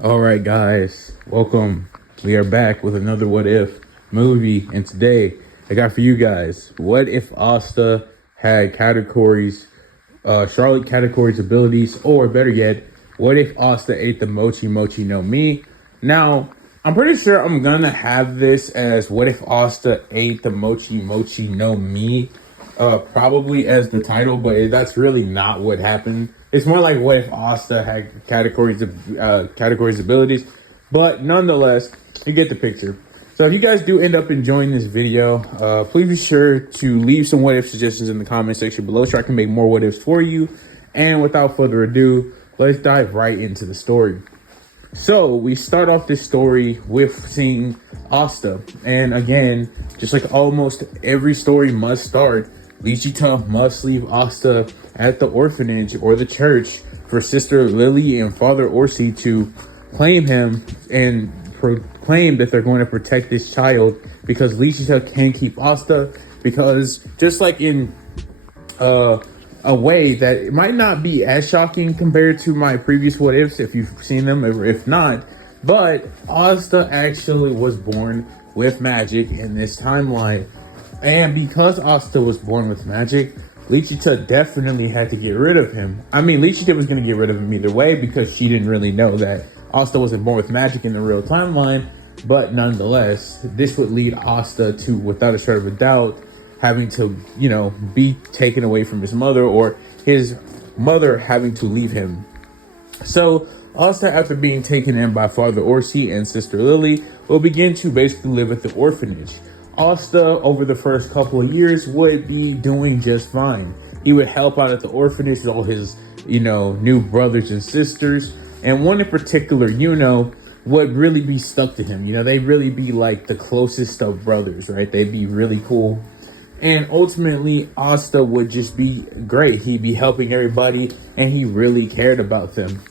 All right, guys, welcome. We are back with another What If movie, and today I got for you guys: what if Asta had Katakuri's, Charlotte Katakuri's abilities, or better yet, what if Asta ate the Mochi Mochi no Mi? Now, I'm pretty sure I'm gonna have this as what if Asta ate the Mochi Mochi no Mi, probably as the title, but that's really not what happened. It's more like what if Asta had categories abilities, but nonetheless, you get the picture. So if you guys do end up enjoying this video, please be sure to leave some what if suggestions in the comment section below so I can make more what ifs for you. And without further ado, let's dive right into the story. So we start off this story with seeing Asta, and again, just like almost every story must start, Lichita must leave Asta at the orphanage or the church for Sister Lily and Father Orsi to claim him and proclaim that they're going to protect this child, because Lichita can't keep Asta, because just like in a way that it might not be as shocking compared to my previous what ifs if you've seen them, or if not, but Asta actually was born with magic in this timeline. And because Asta was born with magic, Lichita definitely had to get rid of him. I mean, Lichita was going to get rid of him either way because she didn't really know that Asta wasn't born with magic in the real timeline. But nonetheless, this would lead Asta to, without a shadow of a doubt, having to, be taken away from his mother, or his mother having to leave him. So Asta, after being taken in by Father Orsi and Sister Lily, will begin to basically live at the orphanage. Asta, over the first couple of years, would be doing just fine. He would help out at the orphanage with all his, new brothers and sisters. And one in particular, Yuno, would really be stuck to him. They'd really be like the closest of brothers, right? They'd be really cool. And ultimately, Asta would just be great. He'd be helping everybody, and he really cared about them.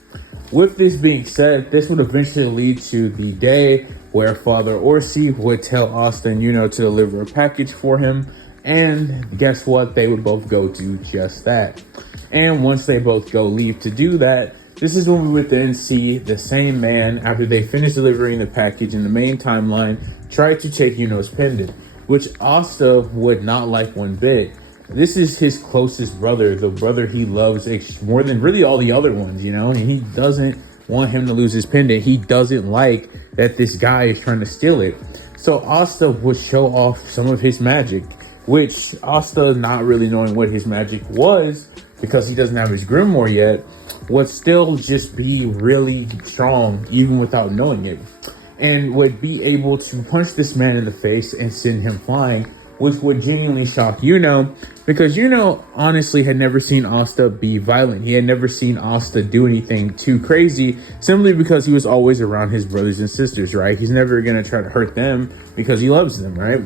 With this being said, this would eventually lead to the day where Father Orsi would tell Asta and Yuno to deliver a package for him. And guess what? They would both go do just that. And once they both go leave to do that, this is when we would then see the same man, after they finish delivering the package in the main timeline, try to take Yuno's pendant, which Asta would not like one bit. This is his closest brother, the brother he loves more than really all the other ones, and he doesn't want him to lose his pendant. He doesn't like that this guy is trying to steal it. So Asta would show off some of his magic, which Asta, not really knowing what his magic was because he doesn't have his grimoire yet, would still just be really strong even without knowing it, and would be able to punch this man in the face and send him flying, which would genuinely shock Yuno, because Yuno honestly had never seen Asta be violent. He had never seen Asta do anything too crazy, simply because he was always around his brothers and sisters, right? He's never going to try to hurt them because he loves them, right?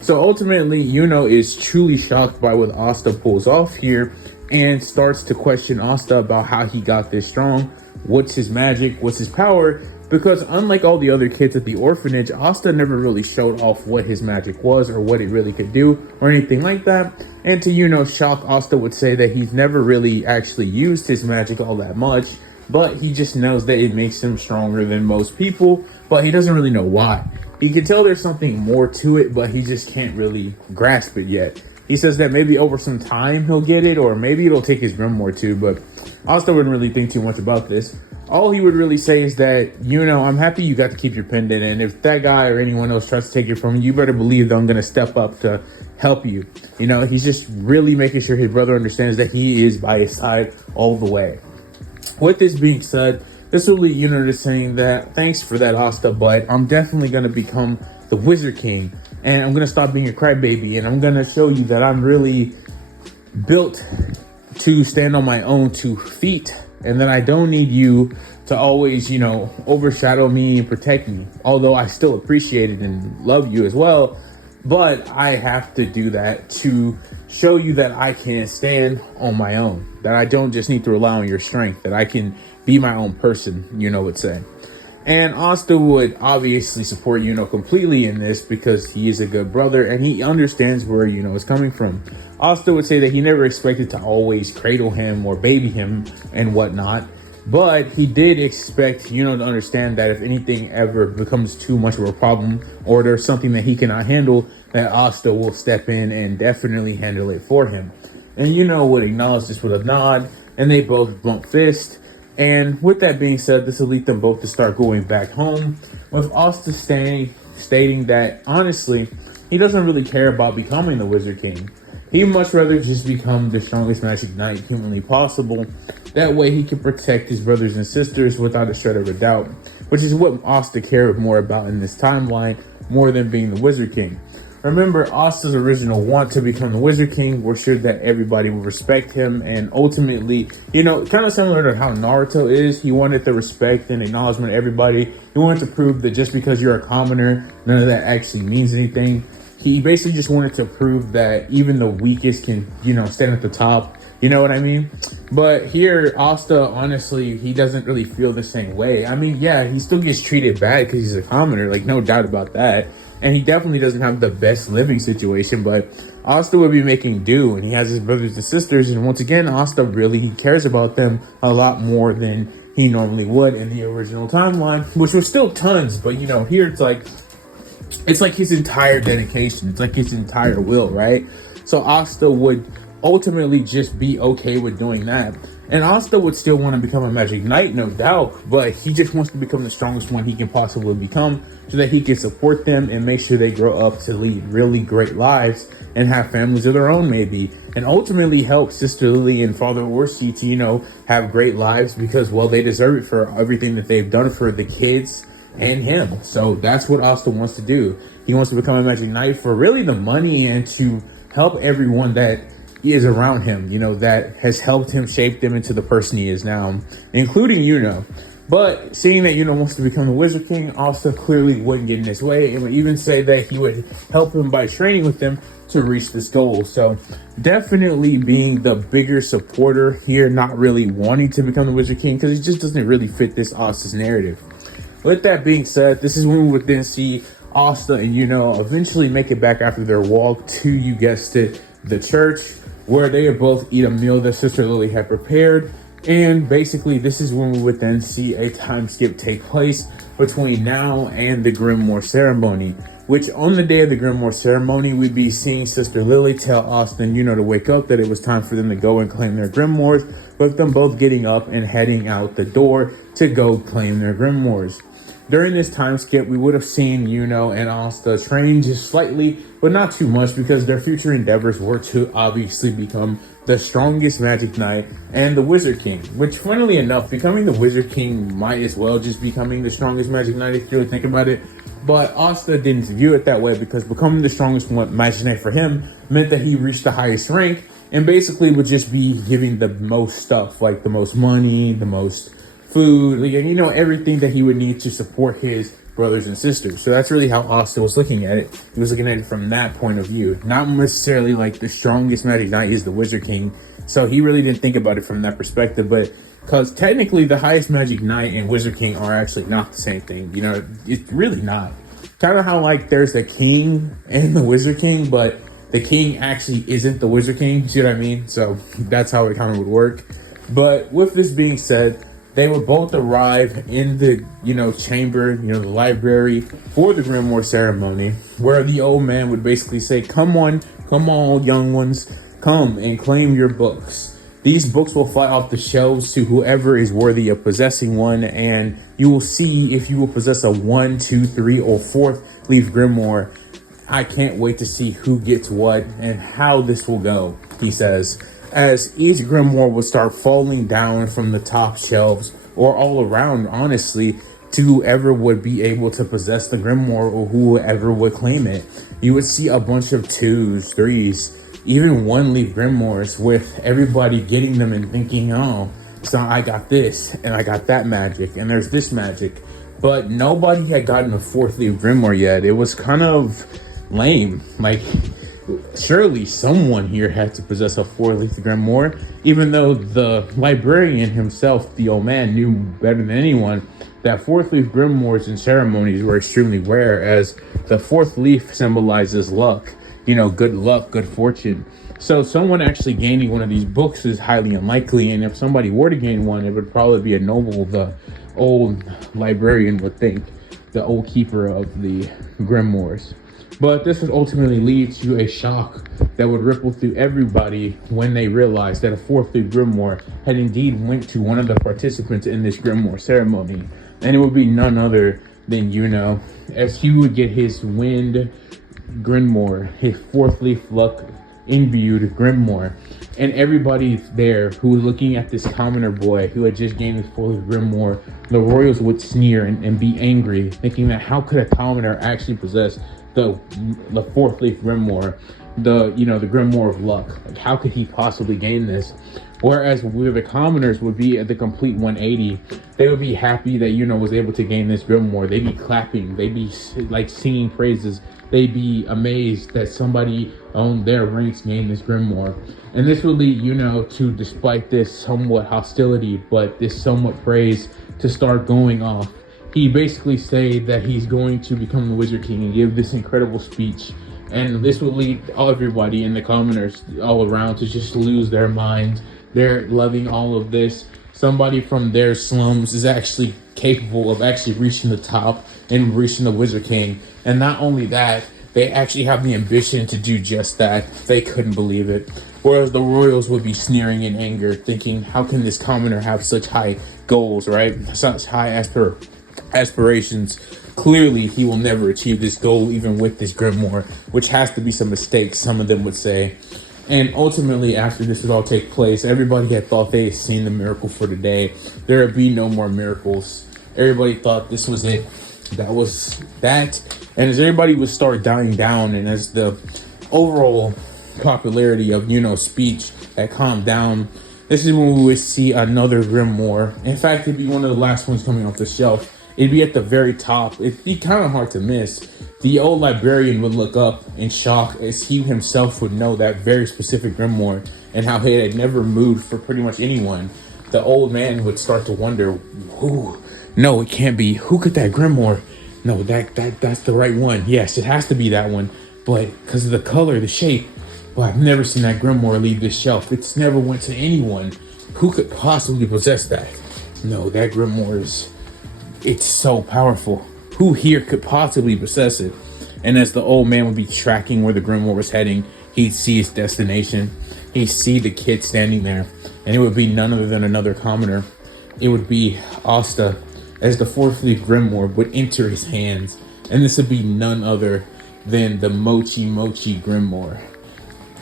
So ultimately, Yuno is truly shocked by what Asta pulls off here, and starts to question Asta about how he got this strong. What's his magic? What's his power? Because unlike all the other kids at the orphanage, Asta never really showed off what his magic was or what it really could do or anything like that. And to Yuno's shock, Asta would say that he's never really actually used his magic all that much, but he just knows that it makes him stronger than most people, but he doesn't really know why. He can tell there's something more to it, but he just can't really grasp it yet. He says that maybe over some time he'll get it, or maybe it'll take his grimoire too, but Asta wouldn't really think too much about this. All he would really say is that, I'm happy you got to keep your pendant, and if that guy or anyone else tries to take it from you, you better believe that I'm going to step up to help you. He's just really making sure his brother understands that he is by his side all the way. With this being said, this will lead Yuno to saying that, thanks for that, Asta, but I'm definitely going to become the Wizard King, and I'm going to stop being a crybaby, and I'm going to show you that I'm really built to stand on my own 2 feet, and that I don't need you to always, overshadow me and protect me. Although I still appreciate it and love you as well, but I have to do that to show you that I can stand on my own, that I don't just need to rely on your strength, that I can be my own person, would say. And Asta would obviously support Yuno completely in this because he is a good brother and he understands where Yuno is coming from. Asta would say that he never expected to always cradle him or baby him and whatnot, But he did expect Yuno to understand that if anything ever becomes too much of a problem or there's something that he cannot handle, that Asta will step in and definitely handle it for him. And Yuno would acknowledge this with a nod, and they both bump fists. And with that being said, this will lead them both to start going back home, with Asta stating that honestly, he doesn't really care about becoming the Wizard King. He'd much rather just become the strongest magic knight humanly possible. That way he can protect his brothers and sisters without a shred of a doubt, which is what Asta cared more about in this timeline, more than being the Wizard King. Remember, Asta's original want to become the Wizard King was sure that everybody would respect him, and ultimately, kind of similar to how Naruto is, he wanted the respect and acknowledgement of everybody. He wanted to prove that just because you're a commoner, none of that actually means anything. He basically just wanted to prove that even the weakest can, stand at the top. You know what I mean? But here, Asta, honestly, he doesn't really feel the same way. I mean, yeah, he still gets treated bad because he's a commoner, like, no doubt about that. And he definitely doesn't have the best living situation, but Asta would be making do, and he has his brothers and sisters. And once again, Asta really cares about them a lot more than he normally would in the original timeline, which was still tons. But, here it's like his entire dedication. It's like his entire will, right? So Asta would ultimately just be okay with doing that. And Asta would still want to become a magic knight, no doubt, but he just wants to become the strongest one he can possibly become so that he can support them and make sure they grow up to lead really great lives and have families of their own, maybe. And ultimately help Sister Lily and Father Orsi to, have great lives because, well, they deserve it for everything that they've done for the kids and him. So that's what Asta wants to do. He wants to become a magic knight for really the money and to help everyone that is around him, that has helped him shape them into the person he is now, including Yuno. But seeing that Yuno wants to become the Wizard King, Asta clearly wouldn't get in his way and would even say that he would help him by training with him to reach this goal. So definitely being the bigger supporter here, not really wanting to become the Wizard King because it just doesn't really fit this Asta's narrative. With that being said, this is when we would then see Asta and Yuno eventually make it back after their walk to, you guessed it, the church, where they would both eat a meal that Sister Lily had prepared. And basically, this is when we would then see a time skip take place between now and the Grimoire ceremony, which on the day of the Grimoire ceremony, we'd be seeing Sister Lily tell Asta and Yuno to wake up, that it was time for them to go and claim their Grimoires, with them both getting up and heading out the door to go claim their Grimoires. During this time skip, we would have seen Yuno and Asta train just slightly, but not too much, because their future endeavors were to obviously become the strongest magic knight and the Wizard King, which funnily enough, becoming the Wizard King might as well just becoming the strongest magic knight if you really think about it. But Asta didn't view it that way, because becoming the strongest magic knight for him meant that he reached the highest rank and basically would just be giving the most stuff, like the most money, the most food, everything that he would need to support his brothers and sisters. So that's really how Asta was looking at it. He was looking at it from that point of view, not necessarily like the strongest magic knight is the Wizard King. So he really didn't think about it from that perspective, but because technically the highest magic knight and Wizard King are actually not the same thing. It's really not. Kind of how there's the king and the Wizard King, but the king actually isn't the Wizard King. You see what I mean? So that's how it kind of would work. But with this being said, they would both arrive in the, chamber, the library for the Grimoire ceremony, where the old man would basically say, come on, young ones, come and claim your books. These books will fly off the shelves to whoever is worthy of possessing one, and you will see if you will possess a 1, 2, 3, or 4th leaf Grimoire. I can't wait to see who gets what and how this will go, he says, as each Grimoire would start falling down from the top shelves, or all around, honestly, to whoever would be able to possess the Grimoire or whoever would claim it. You would see a bunch of 2s, 3s, even 1-leaf Grimoires, with everybody getting them and thinking, oh, so I got this, and I got that magic, and there's this magic. But nobody had gotten a 4th-leaf Grimoire yet. It was kind of lame. Surely someone here had to possess a 4-leaf Grimoire, even though the librarian himself, the old man, knew better than anyone that 4th-leaf Grimoires in ceremonies were extremely rare, as the 4th leaf symbolizes luck, good luck, good fortune. So someone actually gaining one of these books is highly unlikely, and if somebody were to gain one, it would probably be a noble, the old librarian would think, the old keeper of the grimoires. But this would ultimately lead to a shock that would ripple through everybody when they realized that a fourth grimoire had indeed went to one of the participants in this grimoire ceremony, and it would be none other than Yuno, as he would get his wind grimoire, his fourth leaf luck imbued grimoire. And everybody there who was looking at this commoner boy who had just gained his fourth grimoire, the royals would sneer and be angry, thinking that how could a commoner actually possess the fourth leaf grimoire, the grimoire of luck? Like, how could he possibly gain this? Whereas where the commoners would be at the complete 180, they would be happy that was able to gain this grimoire. They'd be clapping, they'd be like singing praises, they'd be amazed that somebody on their ranks gained this grimoire. And this would lead to, despite this somewhat hostility but this somewhat praise, to start going off. He basically said that he's going to become the Wizard King and give this incredible speech. And this will lead everybody and the commoners all around to just lose their minds. They're loving all of this. Somebody from their slums is actually capable of actually reaching the top and reaching the Wizard King. And not only that, they actually have the ambition to do just that. They couldn't believe it. Whereas the royals would be sneering in anger, thinking, how can this commoner have such high goals, right? Such high aspirations. Clearly, he will never achieve this goal, even with this grimoire, which has to be some mistake, some of them would say. And ultimately, after this would all take place, everybody had thought they had seen the miracle for today. There would be no more miracles. Everybody thought this was it. That was that. And as everybody would start dying down, and as the overall popularity of Yuno's speech had calmed down, this is when we would see another grimoire. In fact, it'd be one of the last ones coming off the shelf. It'd be at the very top. It'd be kind of hard to miss. The old librarian would look up in shock as he himself would know that very specific grimoire and how it had never moved for pretty much anyone. The old man would start to wonder, who? No, it can't be. Who could that grimoire? No, that's the right one. Yes, it has to be that one. But because of the color, the shape, well, I've never seen that grimoire leave this shelf. It's never went to anyone. Who could possibly possess that? No, that grimoire it's so powerful. Who here could possibly possess it? And as the old man would be tracking where the grimoire was heading, he'd see his destination. He'd see the kid standing there, and it would be none other than another commoner. It would be Asta, as the fourth leaf grimoire would enter his hands, and this would be none other than the Mochi Mochi grimoire,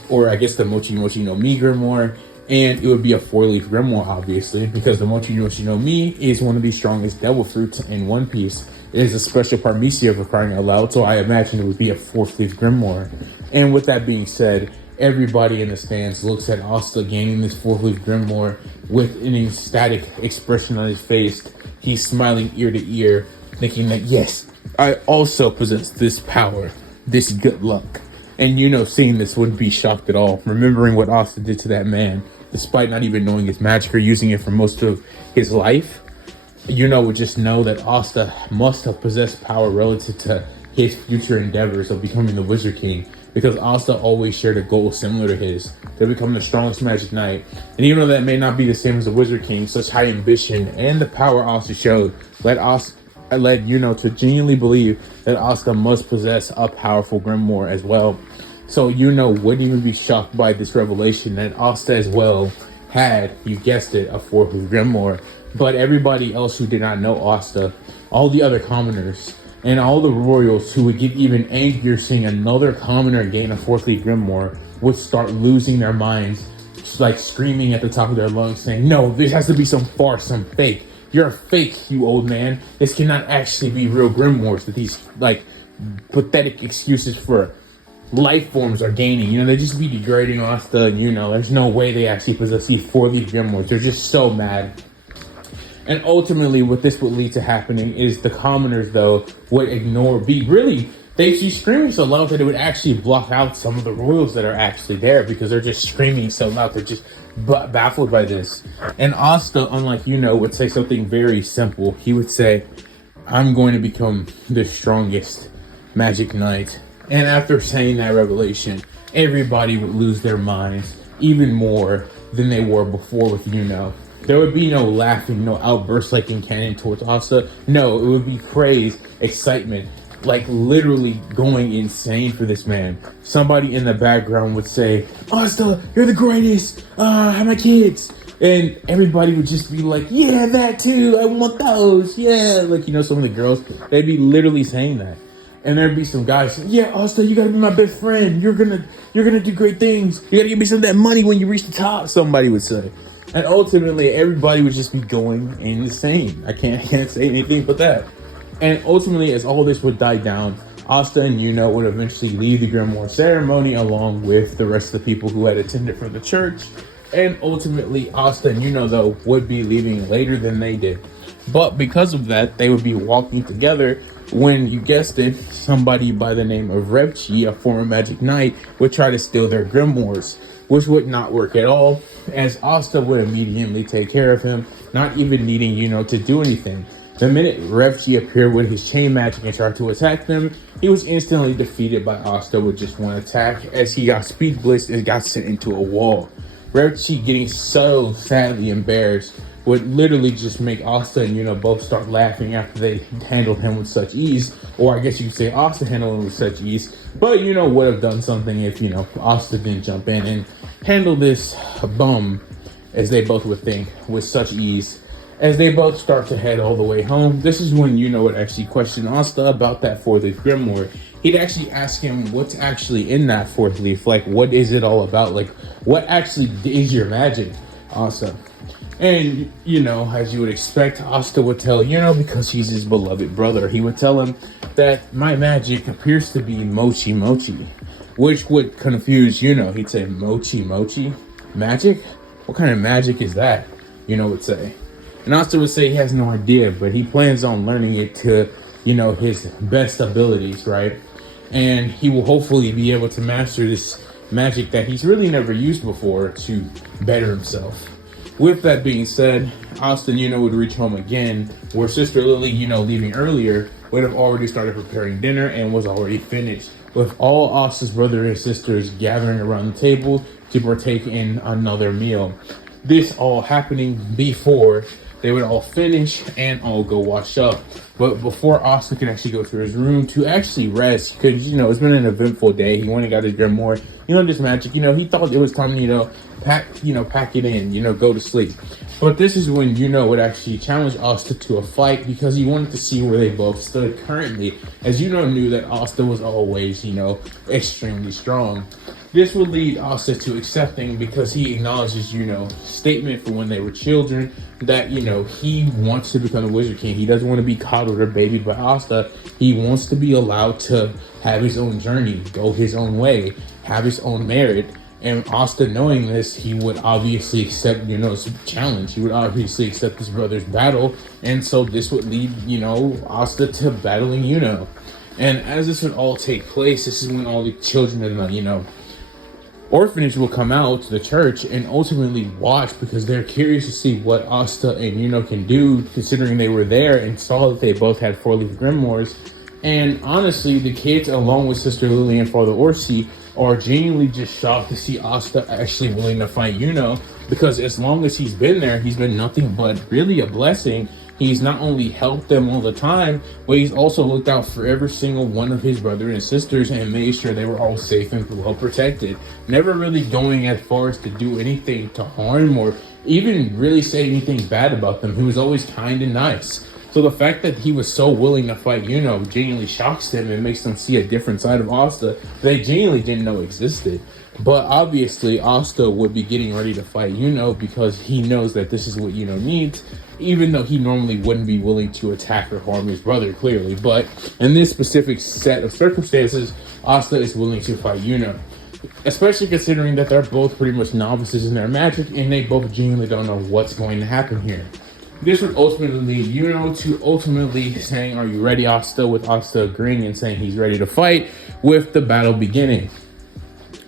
or I guess the Mochi Mochi no Mi grimoire. And it would be a four-leaf grimoire, obviously, because the Mochi Mochi no Mi is one of the strongest devil fruits in One Piece. It is a special Parmesia for crying out loud, so I imagine it would be a fourth-leaf grimoire. And with that being said, everybody in the stands looks at Asta gaining this fourth-leaf grimoire with an ecstatic expression on his face. He's smiling ear to ear, thinking that, yes, I also possess this power, this good luck. And seeing this wouldn't be shocked at all, remembering what Asta did to that man. Despite not even knowing his magic or using it for most of his life, would just know that Asta must have possessed power relative to his future endeavors of becoming the Wizard King, because Asta always shared a goal similar to his, to become the strongest Magic Knight. And even though that may not be the same as the Wizard King, such high ambition and the power Asta showed led to genuinely believe that Asta must possess a powerful grimoire as well. So wouldn't even be shocked by this revelation that Asta as well had, you guessed it, a fourth-leaf grimoire. But everybody else who did not know Asta, all the other commoners, and all the royals who would get even angrier seeing another commoner gain a fourth-leaf grimoire, would start losing their minds, like screaming at the top of their lungs, saying, no, this has to be some farce, some fake. You're a fake, you old man. This cannot actually be real grimoires that these, pathetic excuses for life forms are gaining. They just be degrading Asta, there's no way they actually possess these four-leaf grimoires. They're just so mad. And ultimately, what this would lead to happening is the commoners, though, would they'd be screaming so loud that it would actually block out some of the royals that are actually there, because they're just screaming so loud. They're just baffled by this. And Asta, unlike would say something very simple. He would say, I'm going to become the strongest Magic Knight. And after saying that revelation everybody would lose their minds even more than they were before with Yuno. There would be no laughing, no outbursts like in canon towards Asta. No, it would be praise, excitement, like literally going insane for this man. Somebody in the background would say, Asta, you're the greatest, have my kids. And everybody would just be like, yeah, that too, I want those, yeah. Like, some of the girls, they'd be literally saying that. And there'd be some guys saying, yeah, Asta, you gotta be my best friend. You're gonna do great things. You gotta give me some of that money when you reach the top, somebody would say. And ultimately, everybody would just be going insane. I can't say anything but that. And ultimately, as all this would die down, Asta and Yuno would eventually leave the Grimoire ceremony along with the rest of the people who had attended from the church. And ultimately, Asta and Yuno, though, would be leaving later than they did. But because of that, they would be walking together when, you guessed it, somebody by the name of Revchi, a former magic knight, would try to steal their grimoires, which would not work at all, as Asta would immediately take care of him, not even needing Yuno to do anything. The minute Revchi appeared with his chain magic and tried to attack them, he was instantly defeated by Asta with just one attack, as he got speed blitzed and got sent into a wall. Revchi, getting so sadly embarrassed, would literally just make Asta and Yuno both start laughing after they handled him with such ease. Or I guess you could say Asta handled him with such ease. But Yuno would have done something if, Asta didn't jump in and handle this bum, as they both would think, with such ease. As they both start to head all the way home, this is when Yuno would actually question Asta about that fourth leaf grimoire. He'd actually ask him what's actually in that fourth leaf. Like, what is it all about? Like, what actually is your magic, Asta? And, as you would expect, Asta would tell Yuno, because he's his beloved brother, he would tell him that my magic appears to be Mochi Mochi, which would confuse Yuno. He'd say, Mochi Mochi? Magic? What kind of magic is that? Yuno would say. And Asta would say he has no idea, but he plans on learning it to, his best abilities, right? And he will hopefully be able to master this magic that he's really never used before to better himself. With that being said, Asta and Yuno would reach home again, where Sister Lily, leaving earlier, would have already started preparing dinner and was already finished, with all Asta's brothers and sisters gathering around the table to partake in another meal. This all happening before they would all finish and all go wash up. But before Asta could actually go to his room to actually rest, because, it's been an eventful day. He went and got his grimoire, just magic. He thought it was time to, pack it in, go to sleep. But this is when Yuno would actually challenge Asta to a fight, because he wanted to see where they both stood currently, as Yuno knew that Asta was always, extremely strong. This would lead Asta to accepting, because he acknowledges, statement from when they were children that, he wants to become a Wizard King. He doesn't want to be coddled or babied by Asta. He wants to be allowed to have his own journey, go his own way, have his own merit. And Asta, knowing this, he would obviously accept, Yuno's challenge. He would obviously accept his brother's battle. And so this would lead, Asta to battling Yuno. And as this would all take place, this is when all the children in the, orphanage will come out to the church and ultimately watch, because they're curious to see what Asta and Yuno can do, considering they were there and saw that they both had four-leaf grimoires. And honestly, the kids, along with Sister Lily and Father Orsi, are genuinely just shocked to see Asta actually willing to fight Yuno, because as long as he's been there, he's been nothing but really a blessing. He's not only helped them all the time, but he's also looked out for every single one of his brothers and sisters and made sure they were all safe and well protected. Never really going as far as to do anything to harm or even really say anything bad about them. He was always kind and nice. So the fact that he was so willing to fight Yuno genuinely shocks them and makes them see a different side of Asta they genuinely didn't know existed. But obviously, Asta would be getting ready to fight Yuno, because he knows that this is what Yuno needs, even though he normally wouldn't be willing to attack or harm his brother, clearly. But in this specific set of circumstances, Asta is willing to fight Yuno, especially considering that they're both pretty much novices in their magic, and they both genuinely don't know what's going to happen here. This would ultimately lead Yuno to ultimately saying, "Are you ready, Asta?" with Asta agreeing and saying he's ready to fight, with the battle beginning.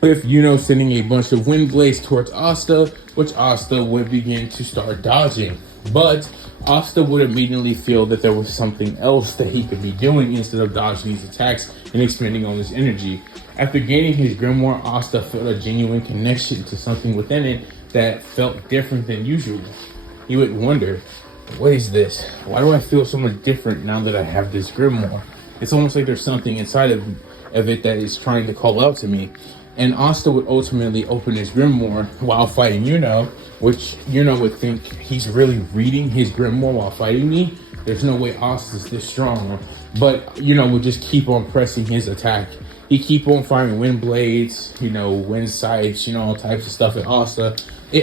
With Yuno sending a bunch of wind blades towards Asta, which Asta would begin to start dodging. But Asta would immediately feel that there was something else that he could be doing instead of dodging these attacks and expending all this energy. After gaining his grimoire, Asta felt a genuine connection to something within it that felt different than usual. He would wonder, what is this? Why do I feel so much different now that I have this grimoire? It's almost like there's something inside of it that is trying to call out to me. And Asta would ultimately open his grimoire while fighting Yuno, which Yuno would think he's really reading his grimoire while fighting me. There's no way Asta's this strong. But Yuno would just keep on pressing his attack. He keep on firing wind blades, wind sights, all types of stuff at Asta.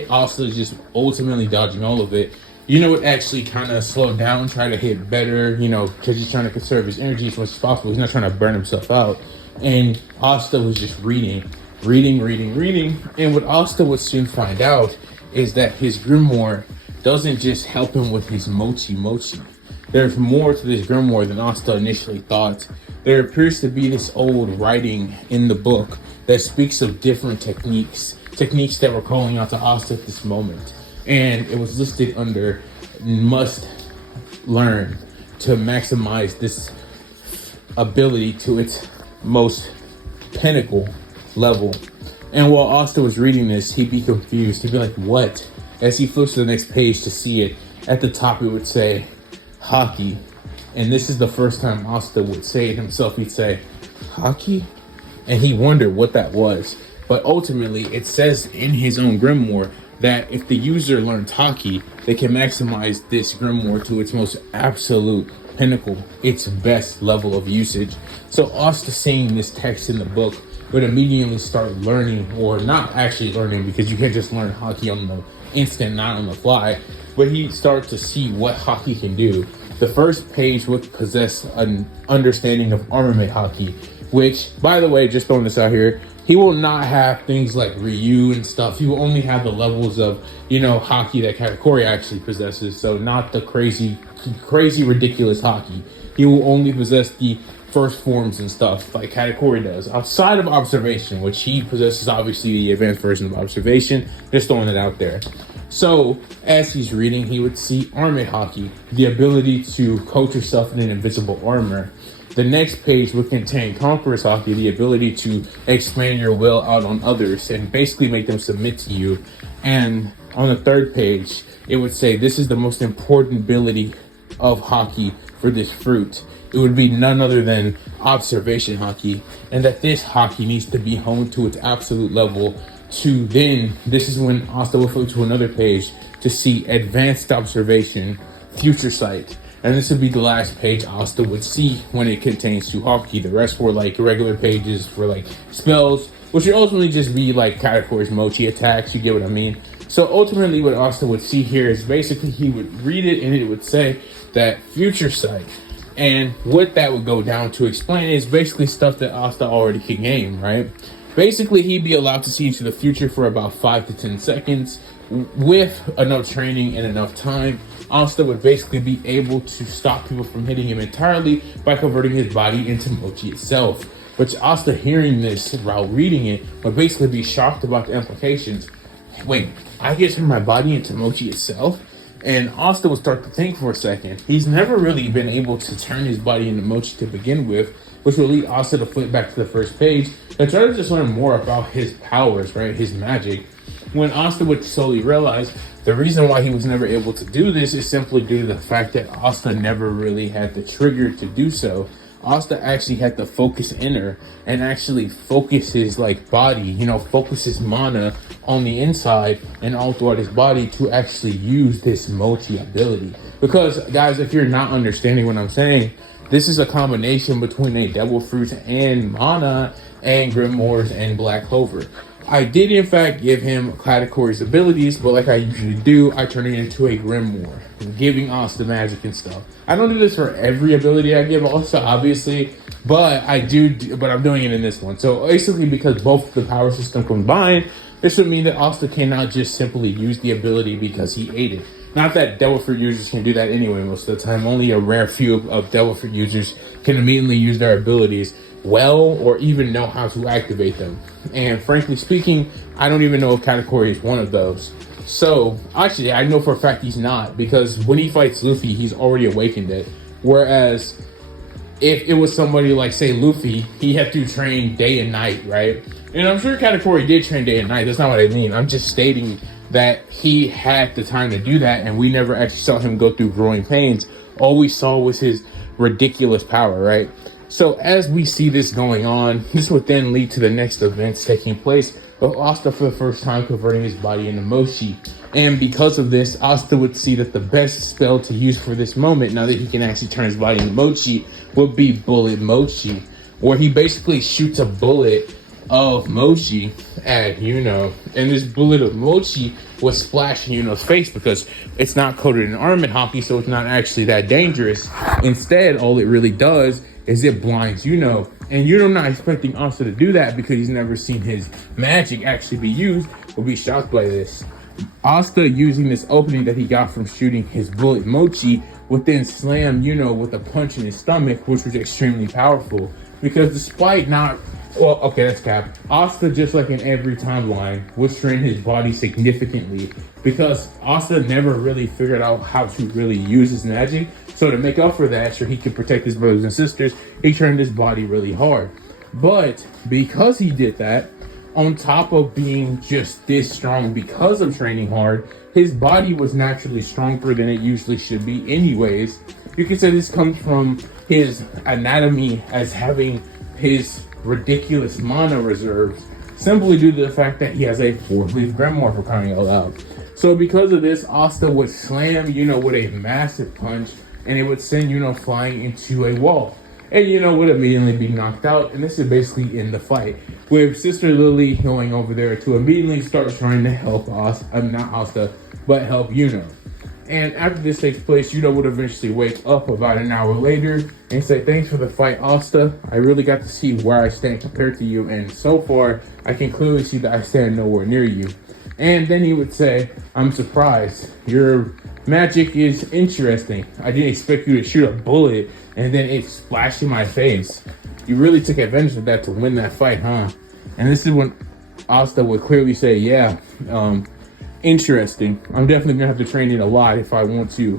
Asta just ultimately dodging all of it. It actually kind of slowed down, try to hit better, because he's trying to conserve his energy as much as possible. He's not trying to burn himself out. And Asta was just reading. And what Asta would soon find out is that his grimoire doesn't just help him with his Mochi Mochi. There's more to this grimoire than Asta initially thought. There appears to be this old writing in the book that speaks of different techniques that were calling out to Asta at this moment. And it was listed under must learn to maximize this ability to its most pinnacle level. And while Asta was reading this, he'd be confused. He'd be like, what? As he flips to the next page to see it, at the top it would say, hockey. And this is the first time Asta would say it himself. He'd say, hockey? And he wondered what that was. But ultimately, it says in his own grimoire that if the user learns hockey, they can maximize this grimoire to its most absolute pinnacle, its best level of usage. So Asta, seeing this text in the book, would immediately start learning, or not actually learning, because you can't just learn hockey on the instant, not on the fly, but he'd start to see what hockey can do. The first page would possess an understanding of armament hockey, which, by the way, just throwing this out here, he will not have things like Ryu and stuff. He will only have the levels of, hockey that Katakuri actually possesses. So not the crazy, ridiculous hockey. He will only possess the first forms and stuff like Katakuri does. Outside of observation, which he possesses obviously the advanced version of observation. Just throwing it out there. So as he's reading, he would see armament hockey, the ability to coat yourself in an invisible armor. The next page would contain Conqueror's hockey, the ability to expand your will out on others and basically make them submit to you. And on the third page, it would say this is the most important ability of hockey for this fruit. It would be none other than observation hockey, and that this hockey needs to be honed to its absolute level. To then, this is when Asta will flip to another page to see advanced observation, future sight. And this would be the last page Asta would see when it contains to hockey. The rest were like regular pages for like spells, which would ultimately just be like Katakuri's Mochi attacks. You get what I mean? So ultimately what Asta would see here is basically he would read it and it would say that future sight. And what that would go down to explain is basically stuff that Asta already could gain, right? Basically, he'd be allowed to see into the future for about 5 to 10 seconds. With enough training and enough time, Asta would basically be able to stop people from hitting him entirely by converting his body into Mochi itself. Which Asta, hearing this while reading it, would basically be shocked about the implications. Wait, I can turn my body into Mochi itself? And Asta would start to think for a second. He's never really been able to turn his body into Mochi to begin with, which will lead Asta to flip back to the first page and try to just learn more about his powers, right? His magic. When Asta would slowly realize the reason why he was never able to do this is simply due to the fact that Asta never really had the trigger to do so. Asta actually had to focus inner and actually focus his body, focus his mana on the inside and all throughout his body to actually use this Mochi ability. Because guys, if you're not understanding what I'm saying, this is a combination between a Devil Fruit and mana and Grimoires and Black Clover. I did in fact give him Katakuri's abilities, but like I usually do, I turn it into a Grimoire, giving Asta magic and stuff. I don't do this for every ability I give Asta, obviously, but I'm doing it in this one. So basically, because both the power system combined, this would mean that Asta cannot just simply use the ability because he ate it. Not that Devil Fruit users can do that anyway most of the time. Only a rare few of Devil Fruit users can immediately use their abilities well or even know how to activate them. And frankly speaking, I don't even know if Katakuri is one of those. So actually, I know for a fact he's not, because when he fights Luffy, he's already awakened it. Whereas if it was somebody like, say, Luffy, he had to train day and night, right? And I'm sure Katakuri did train day and night. That's not what I mean. I'm just stating that he had the time to do that, and we never actually saw him go through growing pains. All we saw was his ridiculous power, right? So as we see this going on, this would then lead to the next events taking place of Asta for the first time converting his body into Mochi. And because of this, Asta would see that the best spell to use for this moment, now that he can actually turn his body into Mochi, would be Bullet Mochi, where he basically shoots a bullet of Mochi at Yuno. And this bullet of Mochi was splashed in Yuno's face because it's not coated in armament hockey, so it's not actually that dangerous. Instead, all it really does is it blinds Yuno. And Yuno, not expecting Asta to do that because he's never seen his magic actually be used, will be shocked by this. Asta, using this opening that he got from shooting his bullet Mochi, would then slam Yuno with a punch in his stomach, which was extremely powerful. Because despite not... Well, okay, that's cap. Asta, just like in every timeline, would strain his body significantly because Asta never really figured out how to really use his magic. So to make up for that, so he could protect his brothers and sisters, he trained his body really hard. But because he did that, on top of being just this strong because of training hard, his body was naturally stronger than it usually should be anyways. You could say this comes from his anatomy as having his ridiculous mana reserves, simply due to the fact that he has a 4-leaf grimoire, for crying out loud. So because of this, Asta would slam Yuno with a massive punch, and it would send Yuno flying into a wall. And Yuno would immediately be knocked out, and this is basically in the fight, with Sister Lily going over there to immediately start trying to help Asta, not Asta, but help Yuno. And after this takes place, Yuno would eventually wake up about an hour later and say, "Thanks for the fight, Asta. I really got to see where I stand compared to you, and so far, I can clearly see that I stand nowhere near you." And then he would say, "I'm surprised. Your magic is interesting. I didn't expect you to shoot a bullet and then it splashed in my face. You really took advantage of that to win that fight, huh?" And this is when Asta would clearly say, "Yeah, interesting. I'm definitely gonna have to train it a lot if I want to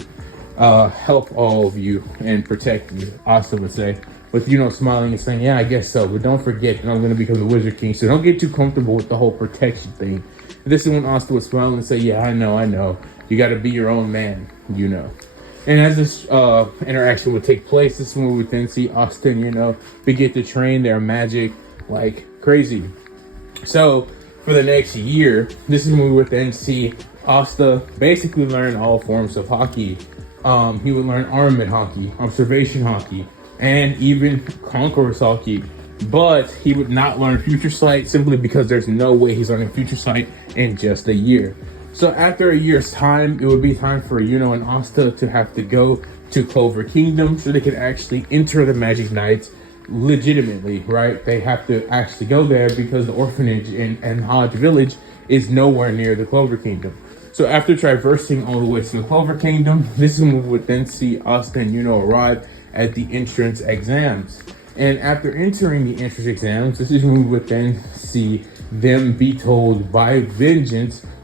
help all of you and protect you," Asta would say, with Yuno smiling and saying, "Yeah, I guess so, but don't forget that I'm gonna become the Wizard King, so don't get too comfortable with the whole protection thing." And this is when Asta would smile and say, "Yeah, I know. You gotta be your own man, Yuno." And as this interaction would take place, this is when we would then see Asta and Yuno begin to train their magic like crazy. So for the next year, this is when we would then see Asta basically learn all forms of hockey. He would learn armament hockey, observation hockey, and even conqueror's hockey. But he would not learn future sight simply because there's no way he's learning future sight in just a year. So after a year's time, it would be time for Yuno and Asta to have to go to Clover Kingdom so they could actually enter the Magic Knights legitimately, right? They have to actually go there because the orphanage and Hodge Village is nowhere near the Clover Kingdom. So after traversing all the way to the Clover Kingdom, this is when we would then see Asta and Yuno arrive at the entrance exams. And after entering the entrance exams, this is when we would then see them be told by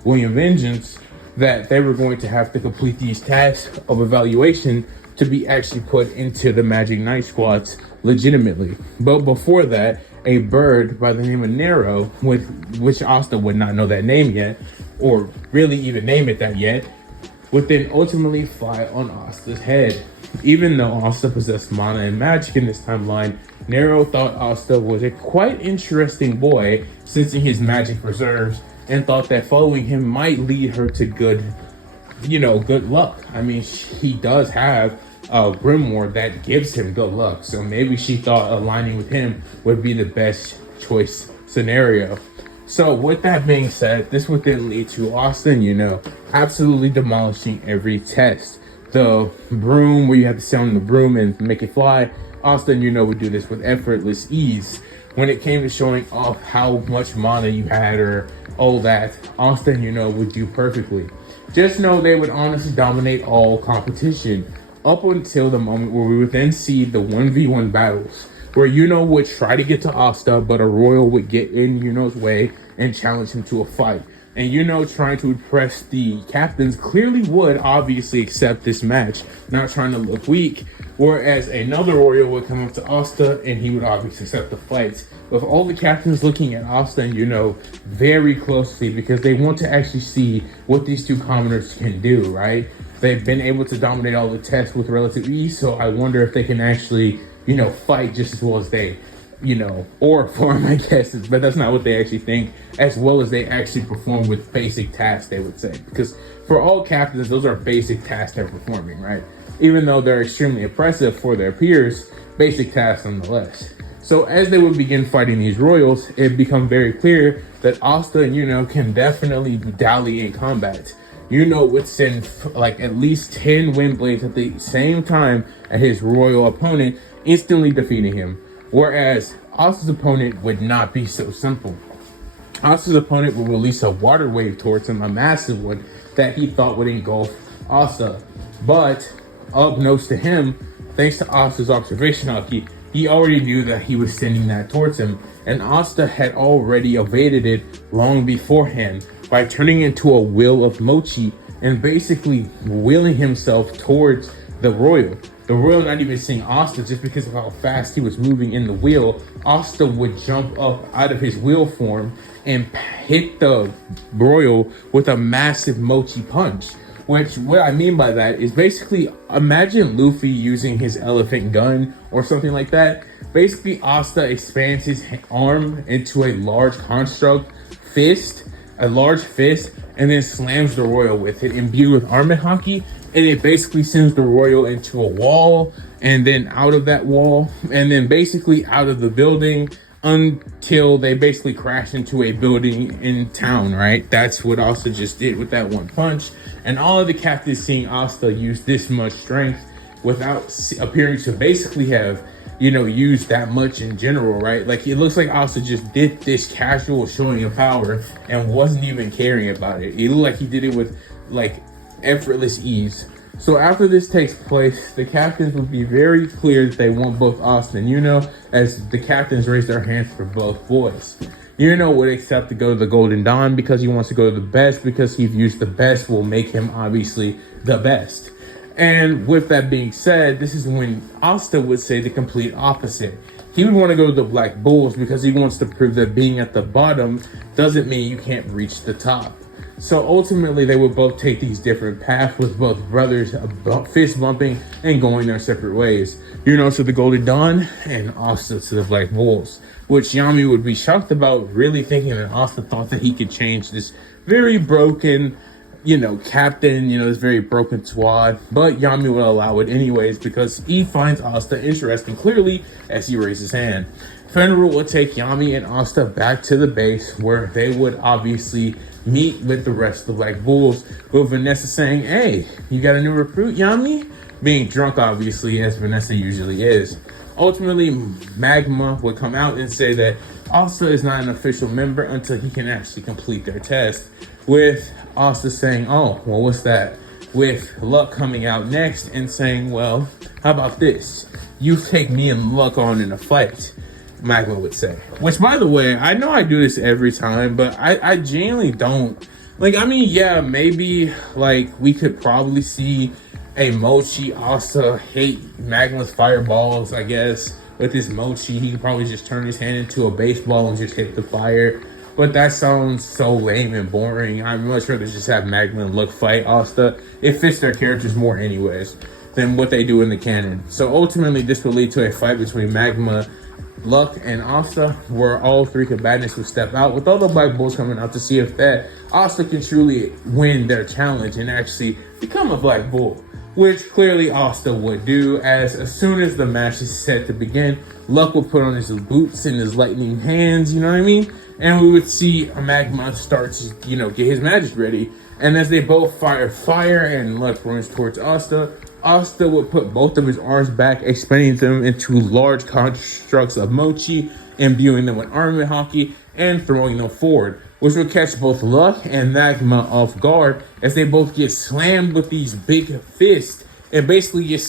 William Vengeance, that they were going to have to complete these tasks of evaluation to be actually put into the Magic Knight squads legitimately. But before that, a bird by the name of Nero, with which Asta would not know that name yet, or really even name it that yet, would then ultimately fly on Asta's head. Even though Asta possessed mana and magic in this timeline, Nero thought Asta was a quite interesting boy, sensing his magic reserves, and thought that following him might lead her to good luck. I mean, he does have a grimoire that gives him good luck, so maybe she thought aligning with him would be the best choice scenario. So with that being said, this would then lead to Asta and Yuno absolutely demolishing every test. The broom, where you have to sit on the broom and make it fly, Asta and Yuno would do this with effortless ease. When it came to showing off how much mana you had or all that, Asta and Yuno would do perfectly. Just know they would honestly dominate all competition up until the moment where we would then see the 1v1 battles, where Yuno would try to get to Asta, but a royal would get in Yuno's way and challenge him to a fight. And trying to impress the captains, clearly would obviously accept this match, not trying to look weak. Whereas another Royal would come up to Asta and he would obviously accept the fight. With all the captains looking at Asta and very closely because they want to actually see what these two commoners can do, right? They've been able to dominate all the tests with relative ease, so I wonder if they can actually, fight just as well as they, or for my guesses, but that's not what they actually think, as well as they actually perform with basic tasks, they would say. Because for all captains, those are basic tasks they're performing, right? Even though they're extremely impressive for their peers, basic tasks nonetheless. So as they would begin fighting these royals, it become very clear that Asta and can definitely dally in combat. Would send like at least 10 wind blades at the same time at his royal opponent, instantly defeating him. Whereas Asta's opponent would not be so simple. Asta's opponent would release a water wave towards him, a massive one that he thought would engulf Asta. But unbeknownst to him, thanks to Asta's observation haki, he already knew that he was sending that towards him, and Asta had already evaded it long beforehand by turning into a wheel of Mochi and basically wheeling himself towards the royal. The royal not even seeing Asta just because of how fast he was moving in the wheel. Asta would jump up out of his wheel form and hit the royal with a massive Mochi punch. Which, what I mean by that is basically, imagine Luffy using his elephant gun or something like that. Basically, Asta expands his arm into a large construct fist, and then slams the royal with it, imbued with armor haki, and it basically sends the royal into a wall, and then out of that wall, and then basically out of the building until they basically crash into a building in town, right? That's what Asta just did with that one punch. And all of the captains seeing Asta use this much strength without appearing to basically have, used that much in general, right? Like, it looks like Asta just did this casual showing of power and wasn't even caring about it. It looked like he did it with, like, effortless ease. So after this takes place, the captains would be very clear that they want both Asta and Yuno, as the captains raise their hands for both boys. Yuno would accept to go to the Golden Dawn because he wants to go to the best, because he views the best will make him obviously the best. And with that being said, this is when Asta would say the complete opposite. He would want to go to the Black Bulls because he wants to prove that being at the bottom doesn't mean you can't reach the top. So ultimately, they would both take these different paths, with both brothers fist bumping and going their separate ways. Yuno to the Golden Dawn and Asta to the Black Bulls, which Yami would be shocked about, really thinking that Asta thought that he could change this very broken, captain, this very broken squad. But Yami would allow it anyways because he finds Asta interesting, clearly, as he raises his hand. Fenrir would take Yami and Asta back to the base, where they would obviously meet with the rest of the Black Bulls, with Vanessa saying, "Hey, you got a new recruit, Yami?" Being drunk, obviously, as Vanessa usually is. Ultimately, Magma would come out and say that Asta is not an official member until he can actually complete their test, with Asta saying, "Oh, well, what's that?" With Luck coming out next and saying, "Well, how about this? You take me and Luck on in a fight," Magma would say. Which, by the way, I know I do this every time, but I genuinely don't. Maybe, we could probably see a Mochi Asta hate Magma's fireballs, I guess. With this Mochi, he could probably just turn his hand into a baseball and just hit the fire. But that sounds so lame and boring. I'd much rather just have Magma and Luck fight Asta. It fits their characters more anyways than what they do in the canon. So ultimately, this will lead to a fight between Magma, Luck, and Asta, where all three combatants would step out, with all the Black Bulls coming out to see if that Asta can truly win their challenge and actually become a Black Bull. Which clearly Asta would do, as soon as the match is set to begin, Luck will put on his boots and his lightning hands, you know what I mean? And we would see Magma start to, get his magic ready. And as they both fire and Luck runs towards Asta, Asta would put both of his arms back, expanding them into large constructs of Mochi, imbuing them with armament haki, and throwing them forward, which would catch both Luck and Magma off guard, as they both get slammed with these big fists and basically get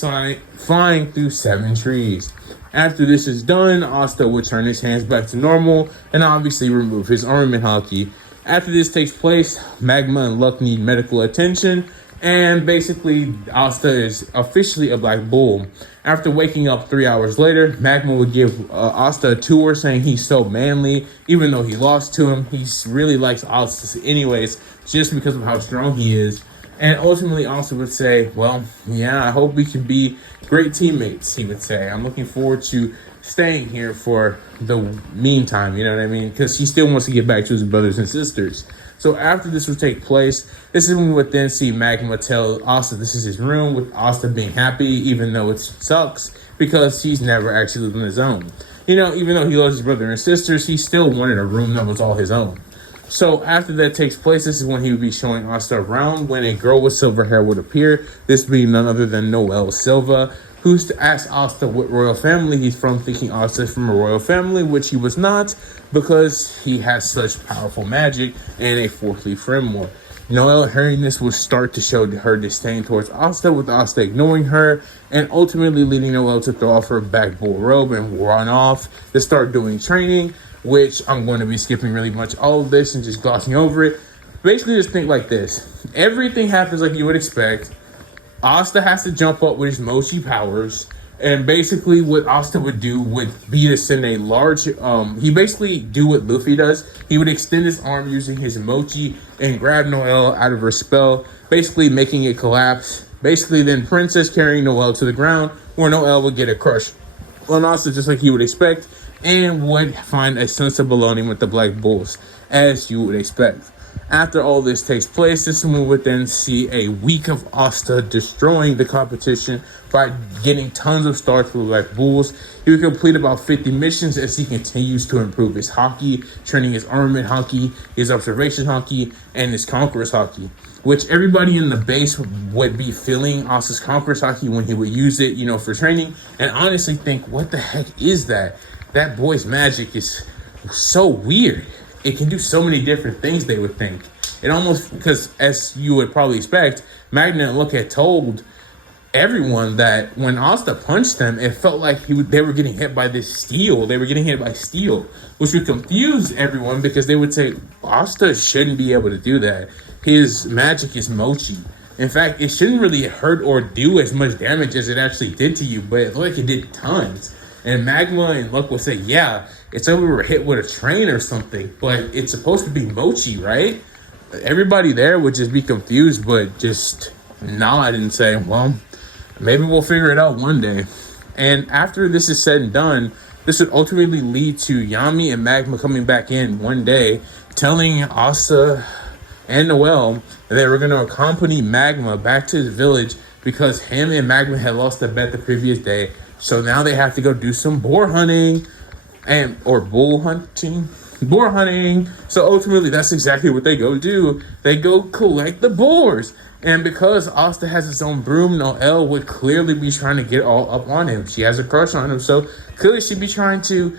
flying through 7 trees. After this is done, Asta would turn his hands back to normal and obviously remove his armament haki. After this takes place, Magma and Luck need medical attention, and basically Asta is officially a Black Bull. After waking up 3 hours later, Magma would give Asta a tour saying he's so manly, even though he lost to him. He really likes Asta anyways, just because of how strong he is. And ultimately Asta would say, well, yeah, I hope we can be great teammates, he would say. I'm looking forward to staying here for the meantime, you know what I mean? Because he still wants to get back to his brothers and sisters. So after this would take place, this is when we would then see Magma tell Asta this is his room, with Asta being happy, even though it sucks, because he's never actually lived on his own. You know, even though he loves his brother and sisters, he still wanted a room that was all his own. So after that takes place, this is when he would be showing Asta around, when a girl with silver hair would appear, this being none other than Noelle Silva, who's to ask Asta what royal family he's from, thinking Asta is from a royal family, which he was not, because he has such powerful magic and a fourthly framework. Noelle, hearing this, would start to show her disdain towards Asta, with Asta ignoring her, and ultimately leading Noelle to throw off her back bull robe and run off to start doing training, which I'm going to be skipping really much all of this and just glossing over it. Basically, just think like this. Everything happens like you would expect. Asta has to jump up with his Mochi powers, and basically what Asta would do would be to send a large, he basically do what Luffy does. He would extend his arm using his Mochi and grab Noelle out of her spell, basically making it collapse. Basically then Princess carrying Noelle to the ground, where Noelle would get a crush on Asta just like you would expect, and would find a sense of belonging with the Black Bulls, as you would expect. After all this takes place, this one would then see a week of Asta destroying the competition by getting tons of stars for the Black Bulls. He would complete about 50 missions as he continues to improve his hockey, training his armament hockey, his observation hockey, and his conqueror's hockey, which everybody in the base would be feeling Asta's conqueror's hockey when he would use it, you know, for training, and honestly think, what the heck is that? That boy's magic is so weird. It can do so many different things, they would think. It almost, because as you would probably expect, Magna and Luck had told everyone that when Asta punched them, it felt like they were getting hit by this steel. They were getting hit by steel, which would confuse everyone because they would say, Asta shouldn't be able to do that. His magic is Mochi. In fact, it shouldn't really hurt or do as much damage as it actually did to you, but it looked like it did tons. And Magma and Luck would say, yeah, it's like we were hit with a train or something, but it's supposed to be Mochi, right? Everybody there would just be confused, but just nod and say, well, maybe we'll figure it out one day. And after this is said and done, this would ultimately lead to Yami and Magma coming back in one day, telling Asta and Noelle that they were going to accompany Magma back to his village because him and Magma had lost the bet the previous day. So now they have to go do some boar hunting or bull hunting. Boar hunting. So ultimately, that's exactly what they go do. They go collect the boars. And because Asta has his own broom, Noelle would clearly be trying to get all up on him. She has a crush on him. So clearly she'd be trying to,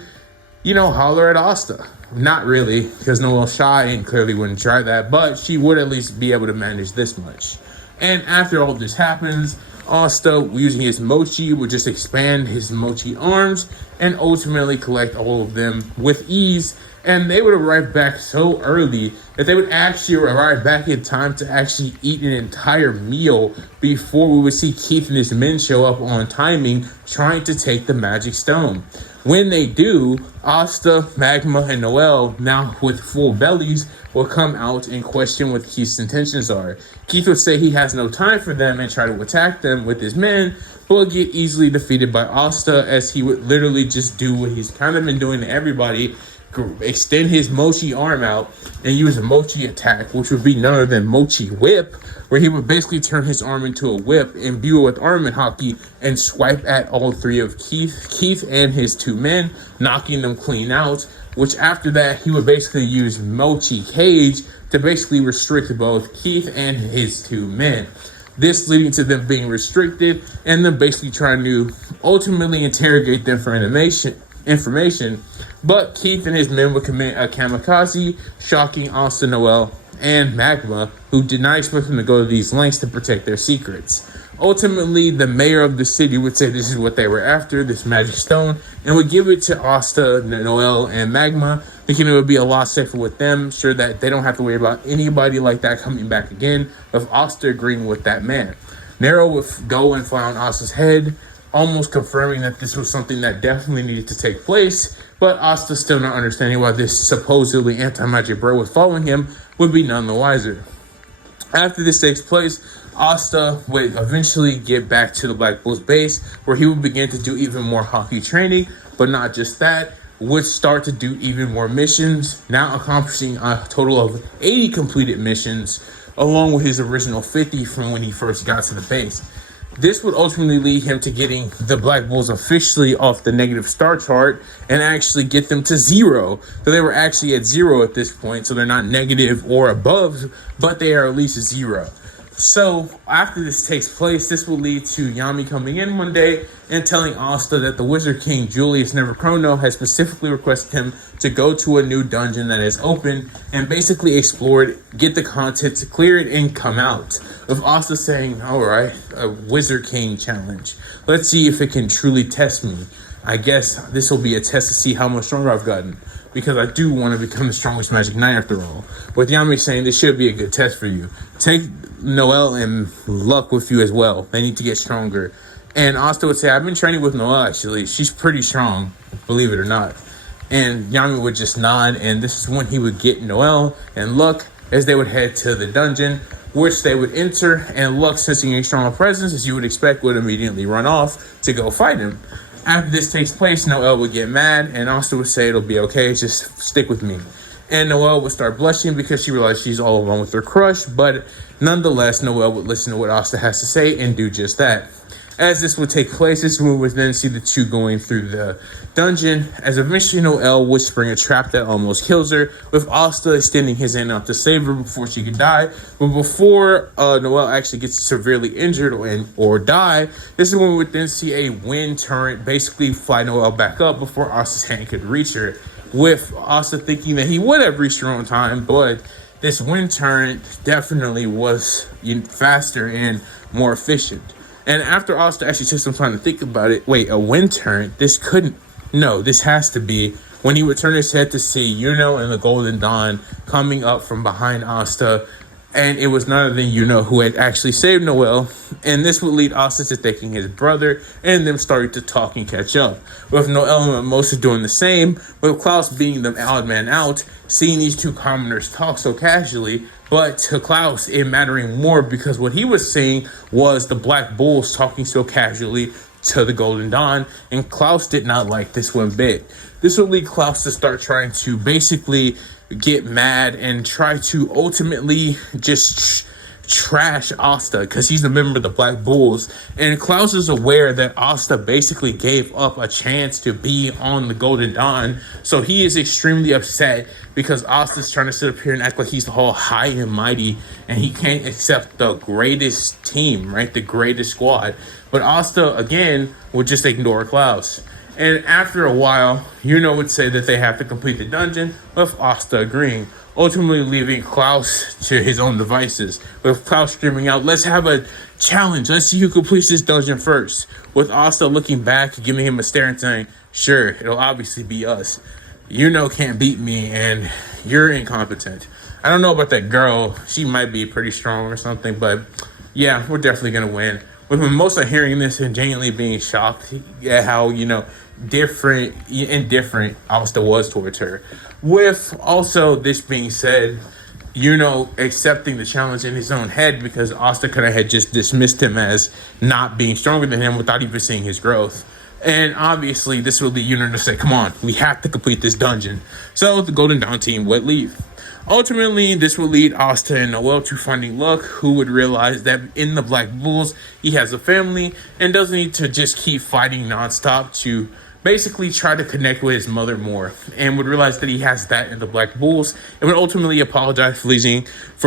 holler at Asta. Not really, because Noelle's shy and clearly wouldn't try that. But she would at least be able to manage this much. And after all this happens, Asta, using his Mochi, would just expand his Mochi arms and ultimately collect all of them with ease. And they would arrive back so early that they would actually arrive back in time to actually eat an entire meal before we would see Keith and his men show up on timing trying to take the magic stone. When they do, Asta, Magma, and Noelle, now with full bellies, will come out and question what Keith's intentions are. Keith would say he has no time for them and try to attack them with his men, but will get easily defeated by Asta, as he would literally just do what he's kind of been doing to everybody, extend his Mochi arm out and use a Mochi attack, which would be none other than Mochi Whip, where he would basically turn his arm into a whip, imbue it with armament hockey, and swipe at all three of Keith and his two men, knocking them clean out, which after that, he would basically use Mochi Cage to basically restrict both Keith and his two men. This leading to them being restricted and them basically trying to ultimately interrogate them for information. But Keith and his men would commit a kamikaze, shocking Asta, Noelle, and Magma, who did not expect them to go to these lengths to protect their secrets. Ultimately, the mayor of the city would say this is what they were after, this magic stone, and would give it to Asta, Noelle, and Magma, thinking it would be a lot safer with them, sure that they don't have to worry about anybody like that coming back again, with Asta agreeing with that man. Nero would go and fly on Asta's head, almost confirming that this was something that definitely needed to take place, but Asta, still not understanding why this supposedly anti-magic bro was following him, would be none the wiser. After this takes place, Asta would eventually get back to the Black Bulls base, where he would begin to do even more hockey training, but not just that, would start to do even more missions, now accomplishing a total of 80 completed missions, along with his original 50 from when he first got to the base. This would ultimately lead him to getting the Black Bulls officially off the negative star chart and actually get them to 0. So they were actually at 0 at this point, so they're not negative or above, but they are at least 0. So after this takes place, this will lead to Yami coming in one day and telling Asta that the Wizard King Julius Neverchrono has specifically requested him to go to a new dungeon that is open and basically explore it, get the content to clear it, and come out. With Asta saying, alright, a Wizard King challenge. Let's see if it can truly test me. I guess this will be a test to see how much stronger I've gotten, because I do want to become the strongest Magic Knight after all. With Yami saying this should be a good test for you. Take Noelle and Luck with you as well. They need to get stronger. And Asta would say, I've been training with Noelle actually. She's pretty strong, believe it or not. And Yami would just nod, and this is when he would get Noelle and Luck as they would head to the dungeon, which they would enter, and Luck, sensing a stronger presence, as you would expect, would immediately run off to go fight him. After this takes place, Noelle would get mad, and Asta would say, it'll be okay, just stick with me. And Noelle would start blushing because she realized she's all alone with her crush, but nonetheless, Noelle would listen to what Asta has to say and do just that. As this would take place, this we would then see the two going through the dungeon, as eventually Noelle would spring a trap that almost kills her, with Asta extending his hand out to save her before she could die. But before Noelle actually gets severely injured or die, this is when we would then see a wind turret basically fly Noelle back up before Asta's hand could reach her, with Asta thinking that he would have reached her on time, but this wind turret definitely was faster and more efficient. And after Asta actually took some time to think about it, wait, a wind turret? This has to be when he would turn his head to see Yuno and the Golden Dawn coming up from behind Asta. And it was none other than Yuno who had actually saved Noelle. And this would lead Asta to thanking his brother and them starting to talk and catch up. With Noelle and Mimosa doing the same, with Klaus being the odd man out, seeing these two commoners talk so casually, but to Klaus it mattering more because what he was seeing was the Black Bulls talking so casually to the Golden Dawn, and Klaus did not like this one bit. This would lead Klaus to start trying to basically get mad and try to ultimately just trash Asta because he's a member of the Black Bulls, and Klaus is aware that Asta basically gave up a chance to be on the Golden Dawn, so he is extremely upset because Asta's trying to sit up here and act like he's the whole high and mighty, and he can't accept the greatest team, right, the greatest squad. But Asta again would just ignore Klaus. And after a while, Yuno would say that they have to complete the dungeon, with Asta agreeing, ultimately leaving Klaus to his own devices, with Klaus screaming out, let's have a challenge, let's see who completes this dungeon first, with Asta looking back, giving him a stare and saying, sure, it'll obviously be us. Yuno can't beat me, and you're incompetent. I don't know about that girl, she might be pretty strong or something, but yeah, we're definitely going to win. With Mimosa hearing this and genuinely being shocked at how, indifferent Asta was towards her. With also this being said, accepting the challenge in his own head because Asta kind of had just dismissed him as not being stronger than him without even seeing his growth. And obviously this will lead Yuno to say, come on, we have to complete this dungeon. So the Golden Dawn team would leave. Ultimately, this will lead Asta and Noelle to finding Luck, who would realize that in the Black Bulls, he has a family and doesn't need to just keep fighting nonstop to basically try to connect with his mother more, and would realize that he has that in the Black Bulls, and would ultimately apologize for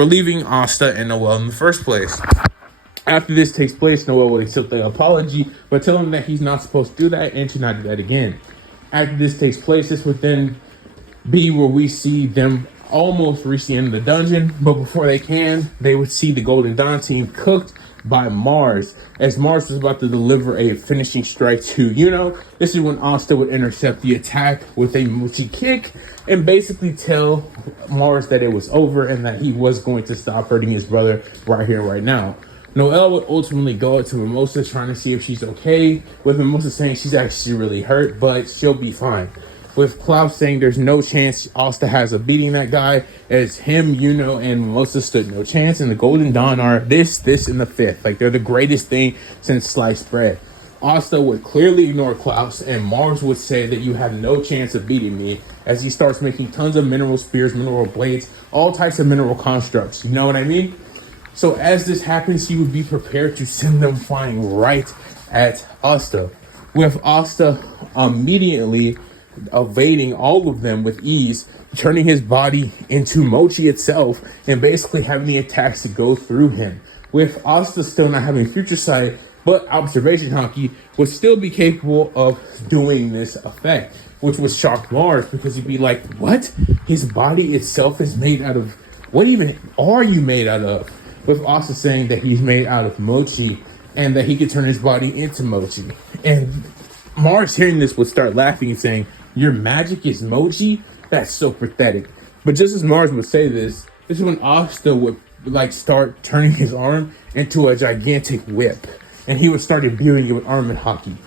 leaving Asta and Noelle in the first place. After this takes place, Noelle would accept the apology, but tell him that he's not supposed to do that and to not do that again. After this takes place, this would then be where we see them almost reach the end of the dungeon, but before they can, they would see the Golden Dawn team cooked by Mars. As Mars was about to deliver a finishing strike to Yuno, this is when Asta would intercept the attack with a Mochi kick and basically tell Mars that it was over and that he was going to stop hurting his brother right here, right now. Noelle would ultimately go up to Mimosa trying to see if she's okay, with Mimosa saying she's actually really hurt, but she'll be fine. With Klaus saying there's no chance Asta has of beating that guy, as him, Yuno, and Mimosa stood no chance, and the Golden Dawn are this, and the fifth. Like, they're the greatest thing since sliced bread. Asta would clearly ignore Klaus, and Mars would say that you have no chance of beating me, as he starts making tons of mineral spears, mineral blades, all types of mineral constructs. You know what I mean? So as this happens, he would be prepared to send them flying right at Asta, with Asta immediately evading all of them with ease, turning his body into Mochi itself, and basically having the attacks to go through him. With Asta still not having future sight, but observation haki would still be capable of doing this effect, which would shock Mars, because he'd be like, what? His body itself is made out of, what even are you made out of? With Asta saying that he's made out of Mochi, and that he could turn his body into Mochi. And Mars hearing this would start laughing and saying, your magic is Mochi? That's so pathetic. But just as Mars would say this is when Asta would start turning his arm into a gigantic whip. And he would start imbuing it with armament haki.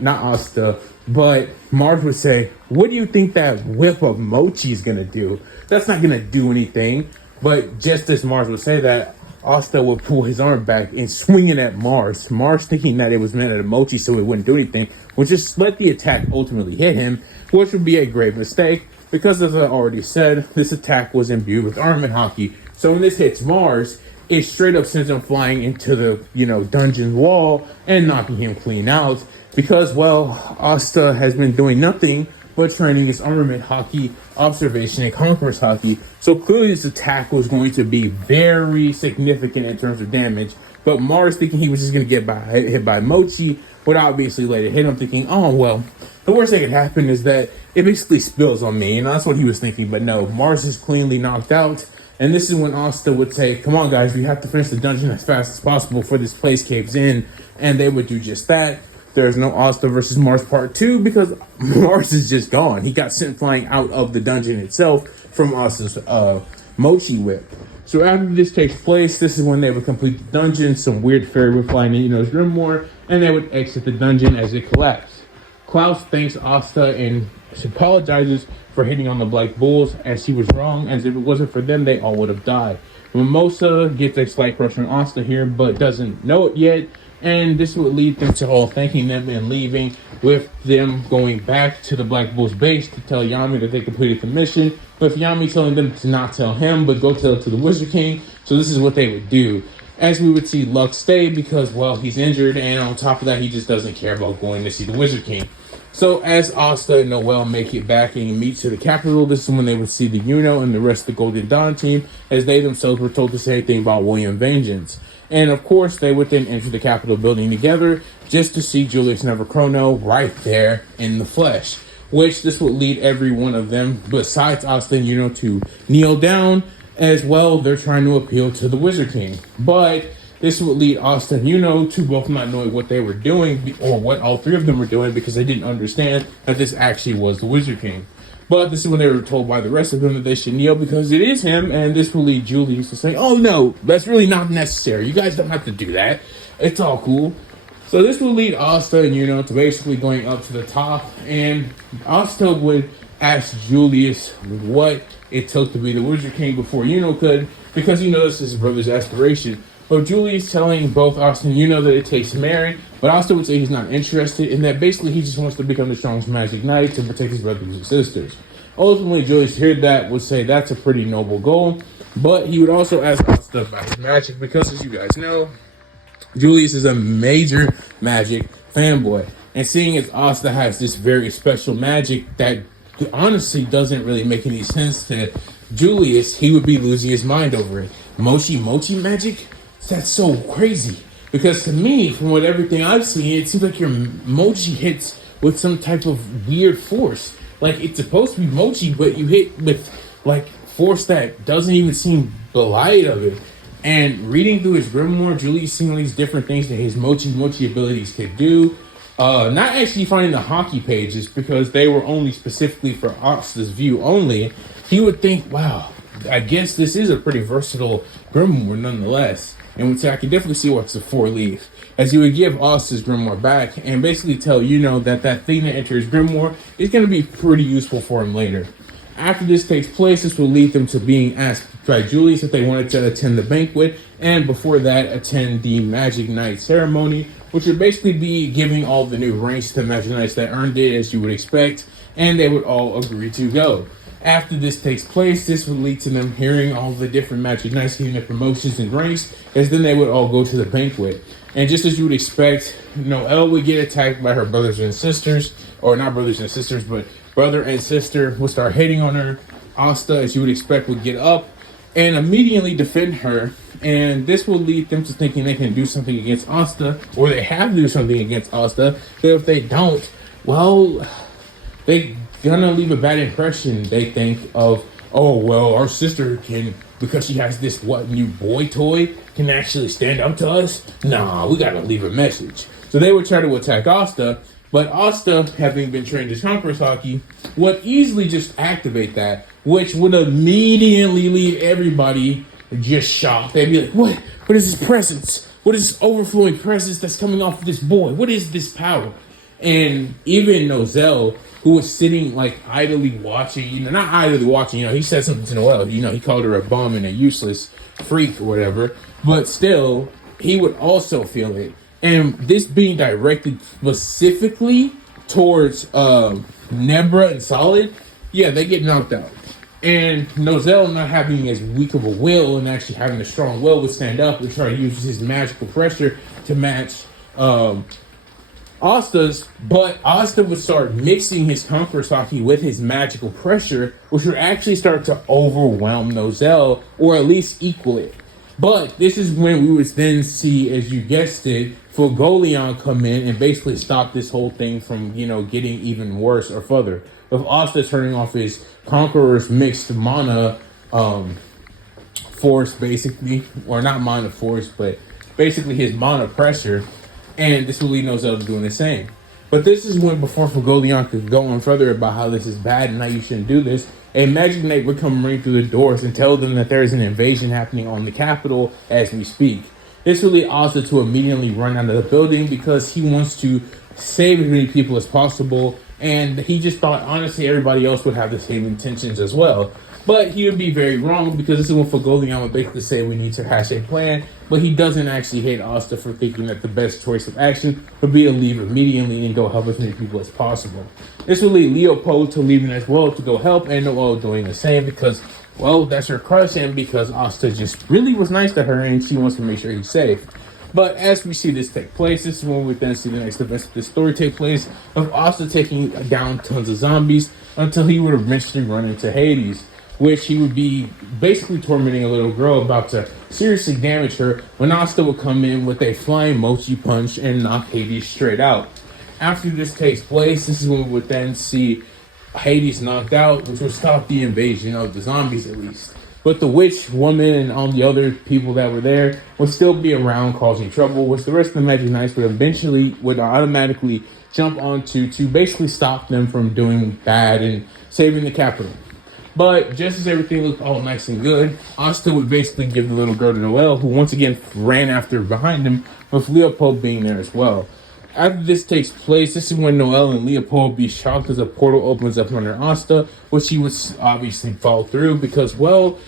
Not Asta, but Mars would say, what do you think that whip of Mochi is going to do? That's not going to do anything. But just as Mars would say that, Asta would pull his arm back and swing it at Mars. Mars thinking that it was meant at a Mochi so it wouldn't do anything, would just let the attack ultimately hit him, which would be a grave mistake because, as I already said, this attack was imbued with armament haki. So when this hits Mars, it straight up sends him flying into the, dungeon wall and knocking him clean out because, well, Asta has been doing nothing but training his armament haki, observation, and conqueror's haki. So clearly this attack was going to be very significant in terms of damage. But Mars, thinking he was just going to get hit by Mochi, would obviously let it hit him, thinking, oh, well, the worst that could happen is that it basically spills on me. And that's what he was thinking. But no, Mars is cleanly knocked out. And this is when Asta would say, come on, guys, we have to finish the dungeon as fast as possible before this place caves in. And they would do just that. There's no Asta versus Mars part 2 because Mars is just gone. He got sent flying out of the dungeon itself from Asta's Mochi whip. So after this takes place, this is when they would complete the dungeon. Some weird fairy would fly into Yuno's room more, and they would exit the dungeon as it collapsed. Klaus thanks Asta and she apologizes for hitting on the Black Bulls, as he was wrong, as if it wasn't for them, they all would have died. Mimosa gets a slight crush on Asta here, but doesn't know it yet. And this would lead them to all thanking them and leaving, with them going back to the Black Bull's base to tell Yami that they completed the mission, with Yami telling them to not tell him, but go tell it to the Wizard King. So this is what they would do. As we would see Lux stay because, well, he's injured, and on top of that, he just doesn't care about going to see the Wizard King. So as Asta and Noelle make it back and meet to the capital, this is when they would see the Yuno and the rest of the Golden Dawn team, as they themselves were told to say anything about William Vengeance. And of course, they would then enter the Capitol building together just to see Julius Neverchrono right there in the flesh. Which this would lead every one of them, besides Asta and Yuno, to kneel down. As well, they're trying to appeal to the Wizard King. But this would lead Asta and Yuno to both not knowing what they were doing, or what all three of them were doing, because they didn't understand that this actually was the Wizard King. But this is when they were told by the rest of them that they should kneel because it is him, and this will lead Julius to say, oh no, that's really not necessary. You guys don't have to do that. It's all cool. So this will lead Asta and Yuno to basically going up to the top, and Asta would ask Julius what it took to be the Wizard King before Yuno could, because he knows his brother's aspiration. But Julius telling both Asta and Yuno that it takes marrying, but Asta would say he's not interested, and that basically he just wants to become the strongest magic knight to protect his brothers and sisters. Ultimately, Julius heard that, would say that's a pretty noble goal, but he would also ask Asta about his magic, because as you guys know, Julius is a major magic fanboy. And seeing as Asta has this very special magic that honestly doesn't really make any sense to Julius, he would be losing his mind over it. Mochi Mochi magic? That's so crazy. Because to me, from what everything I've seen, it seems like your Mochi hits with some type of weird force. Like, it's supposed to be Mochi, but you hit with, like, force that doesn't even seem the light of it. And reading through his grimoire, Julie's seeing all these different things that his Mochi Mochi abilities could do. Not actually finding the hockey pages because they were only specifically for Asta's view only. He would think, wow, I guess this is a pretty versatile grimoire nonetheless. And would say, I can definitely see what's a 4-leaf. As he would give Asta's grimoire back and basically tell Yuno that that thing that enters grimoire is going to be pretty useful for him later. After this takes place, this will lead them to being asked by Julius if they wanted to attend the banquet, and before that, attend the Magic Night ceremony, which would basically be giving all the new ranks to the Magic Knights that earned it, as you would expect, and they would all agree to go. After this takes place, this would lead to them hearing all the different Magic Knights getting their promotions and ranks, as then they would all go to the banquet. And just as you would expect, Noelle would get attacked by her brothers and sisters, or not brothers and sisters, but brother and sister would start hating on her. Asta, as you would expect, would get up and immediately defend her. And this will lead them to thinking they can do something against Asta, or they have to do something against Asta. But if they don't, well, they gonna leave a bad impression, they think, of, oh, well, our sister can, because she has this, new boy toy, can actually stand up to us? Nah, we gotta leave a message. So they would try to attack Asta, but Asta, having been trained as Conqueror's Hockey, would easily just activate that, which would immediately leave everybody just shocked. They'd be like, what? What is this presence? What is this overflowing presence that's coming off of this boy? What is this power? And even Nozel, who was sitting idly watching, not idly watching, he said something to Noelle, he called her a bum and a useless freak or whatever, but still, he would also feel it. And this being directed specifically towards Nebra and Solid, yeah, they get knocked out. And Nozel, not having as weak of a will and actually having a strong will, would stand up and try to use his magical pressure to match Asta's, but Asta would start mixing his Conqueror's Hockey with his magical pressure, which would actually start to overwhelm Nozel, or at least equal it. But this is when we would then see, as you guessed it, Fulgolion come in and basically stop this whole thing from, getting even worse or further. With Asta turning off his Conqueror's mixed mana force, basically, or not mana force, but basically his mana pressure. And this will lead Nozel to doing the same. But this is when, before Fulgolion could go on further about how this is bad and how you shouldn't do this, a Magic Knight would come running through the doors and tell them that there is an invasion happening on the capital as we speak. This will lead Asta to immediately run out of the building because he wants to save as many people as possible, and he just thought, honestly, everybody else would have the same intentions as well. But he would be very wrong, because this is when Fulgolion would basically say we need to hash a plan, but he doesn't actually hate Asta for thinking that the best choice of action would be to leave immediately and go help as many people as possible. This will lead Leopold to leaving as well to go help, and Noelle doing the same because, well, that's her crush, and because Asta just really was nice to her and she wants to make sure he's safe. But as we see this take place, this is when we then see the next events of this story take place, of Asta taking down tons of zombies until he would eventually run into Hades, which he would be basically tormenting a little girl about to seriously damage her, when Asta would come in with a flying Mochi punch and knock Hades straight out. After this takes place, this is when we would then see Hades knocked out, which would stop the invasion of the zombies at least. But the witch woman and all the other people that were there would still be around causing trouble, which the rest of the Magic Knights would automatically jump onto to basically stop them from doing bad and saving the capital. But just as everything looked all nice and good, Asta would basically give the little girl to Noelle, who once again ran after behind him, with Leopold being there as well. After this takes place, this is when Noelle and Leopold be shocked as a portal opens up under Asta, which he would obviously fall through because, well,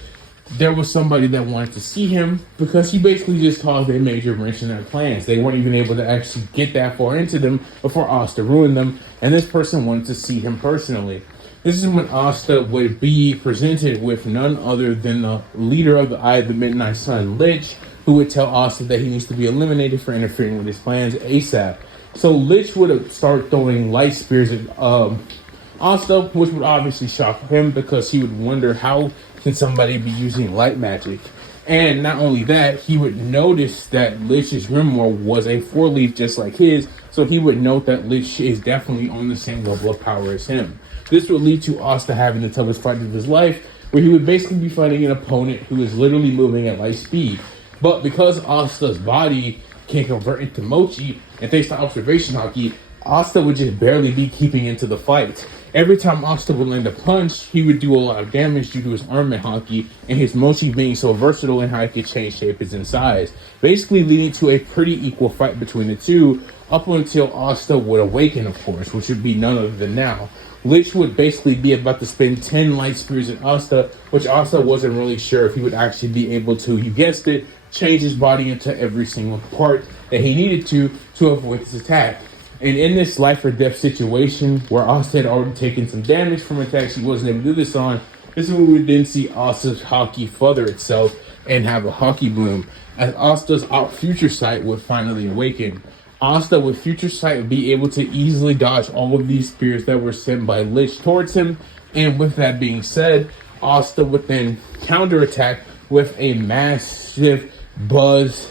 there was somebody that wanted to see him, because he basically just caused a major wrench in their plans. They weren't even able to actually get that far into them before Asta ruined them, and this person wanted to see him personally. This is when Asta would be presented with none other than the leader of the Eye of the Midnight Sun, Lich, who would tell Asta that he needs to be eliminated for interfering with his plans ASAP. So Lich would start throwing light spears at Asta, which would obviously shock him because he would wonder how can somebody be using light magic. And not only that, he would notice that Lich's grimoire was a 4-leaf just like his, so he would note that Lich is definitely on the same level of power as him. This would lead to Asta having the toughest fight of his life, where he would basically be fighting an opponent who is literally moving at light speed. But because Asta's body can convert into Mochi, and thanks to observation hockey, Asta would just barely be keeping into the fight. Every time Asta would land a punch, he would do a lot of damage due to his armament hockey and his Mochi being so versatile in how he could change shapes and size, basically leading to a pretty equal fight between the two, up until Asta would awaken, of course, which would be none other than now. Lich would basically be about to spend 10 light spears at Asta, which Asta wasn't really sure if he would actually be able to, you guessed it, change his body into every single part that he needed to avoid this attack. And in this life or death situation where Asta had already taken some damage from attacks he wasn't able to do this on, this is where we then see Asta's hockey further itself and have a hockey bloom, as Asta's future sight would finally awaken. Asta with future sight would be able to easily dodge all of these spears that were sent by Lich towards him, and with that being said, Asta would then counterattack with a massive buzz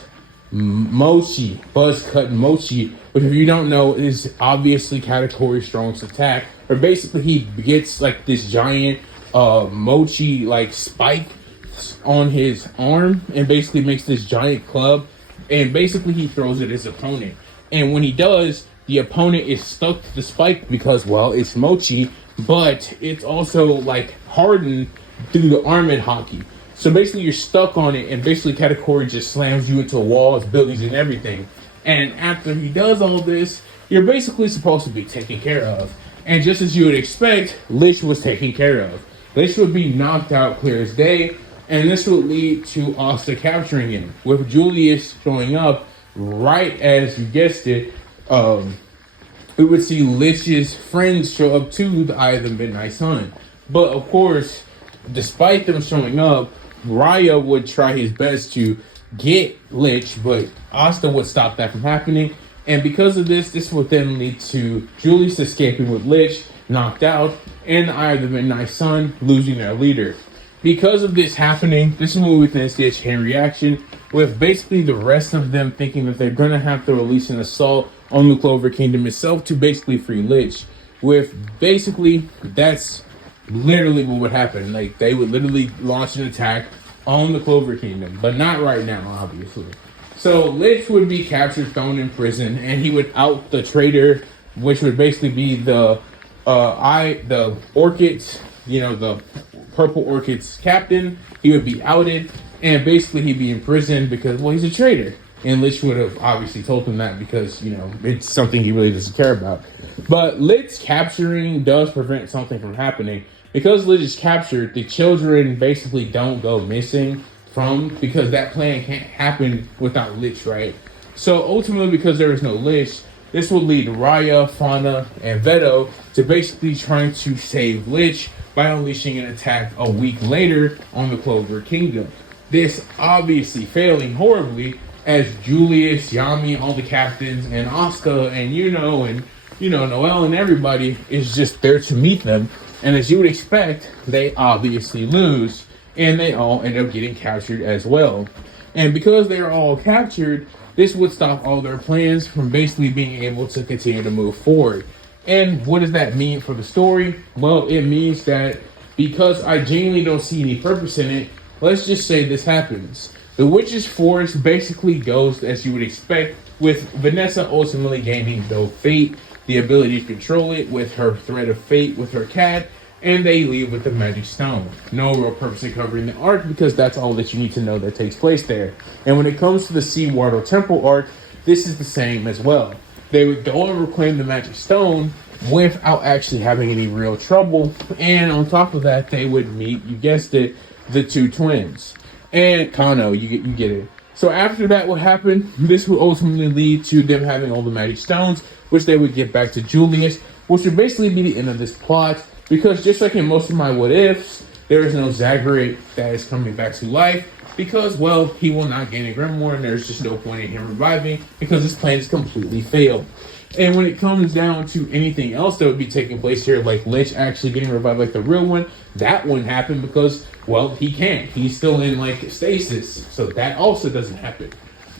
cut Mochi, which if you don't know is obviously Katakuri's strongest attack, where basically he gets like this giant Mochi like spike on his arm and basically makes this giant club, and basically he throws it at his opponent. And when he does, the opponent is stuck to the spike because, well, it's Mochi, but it's also like hardened through the armament hockey. So basically you're stuck on it, and basically Katakuri just slams you into walls, buildings, and everything. And after he does all this, you're basically supposed to be taken care of. And just as you would expect, Lich was taken care of. Lich would be knocked out clear as day, and this would lead to Asta capturing him, with Julius showing up right as you guessed it. We would see Lich's friends show up to the Eye of the Midnight Sun. But of course, despite them showing up, Raya would try his best to get Lich, but Asta would stop that from happening. And because of this, this would then lead to Julius escaping with Lich knocked out, and the Eye of the Midnight Sun losing their leader. Because of this happening, this is where we then see a chain reaction, with basically the rest of them thinking that they're going to have to release an assault on the Clover Kingdom itself to basically free Lich. With basically, that's literally what would happen. Like, they would literally launch an attack on the Clover Kingdom, but not right now, obviously. So Lich would be captured, thrown in prison, and he would out the traitor, which would basically be the Orchids, the Purple Orchids captain. He would be outed, and basically he'd be in prison because, well, he's a traitor. And Lich would have obviously told him that because, it's something he really doesn't care about. But Lich capturing does prevent something from happening. Because Lich is captured, the children basically don't go missing because that plan can't happen without Lich, right? So ultimately, because there is no Lich, this will lead Raya, Fauna, and Veto to basically trying to save Lich by unleashing an attack a week later on the Clover Kingdom. This obviously failing horribly, as Julius, Yami, all the captains, and Asta, and Yuno, and Noelle, and everybody is just there to meet them. And as you would expect, they obviously lose, and they all end up getting captured as well. And because they are all captured, this would stop all their plans from basically being able to continue to move forward. And what does that mean for the story? Well, it means that because I genuinely don't see any purpose in it, let's just say this happens. The Witch's Forest basically goes as you would expect, with Vanessa ultimately gaining the fate, the ability to control it with her thread of fate with her cat, and they leave with the magic stone. No real purpose in covering the arc because that's all that you need to know that takes place there. And when it comes to the Seawater Temple arc, this is the same as well. They would go and reclaim the magic stone without actually having any real trouble, and on top of that, they would meet, you guessed it, the two twins. And Kano, you get it. So after that would happen, this would ultimately lead to them having all the magic stones, which they would get back to Julius, which would basically be the end of this plot, because just like in most of my what ifs, there is no Zagreus that is coming back to life, because, well, he will not gain a grimoire, and there's just no point in him reviving, because his plan is completely failed. And when it comes down to anything else that would be taking place here, like Lich actually getting revived like the real one, that wouldn't happen because, well, he can't. He's still in, like, stasis, so that also doesn't happen.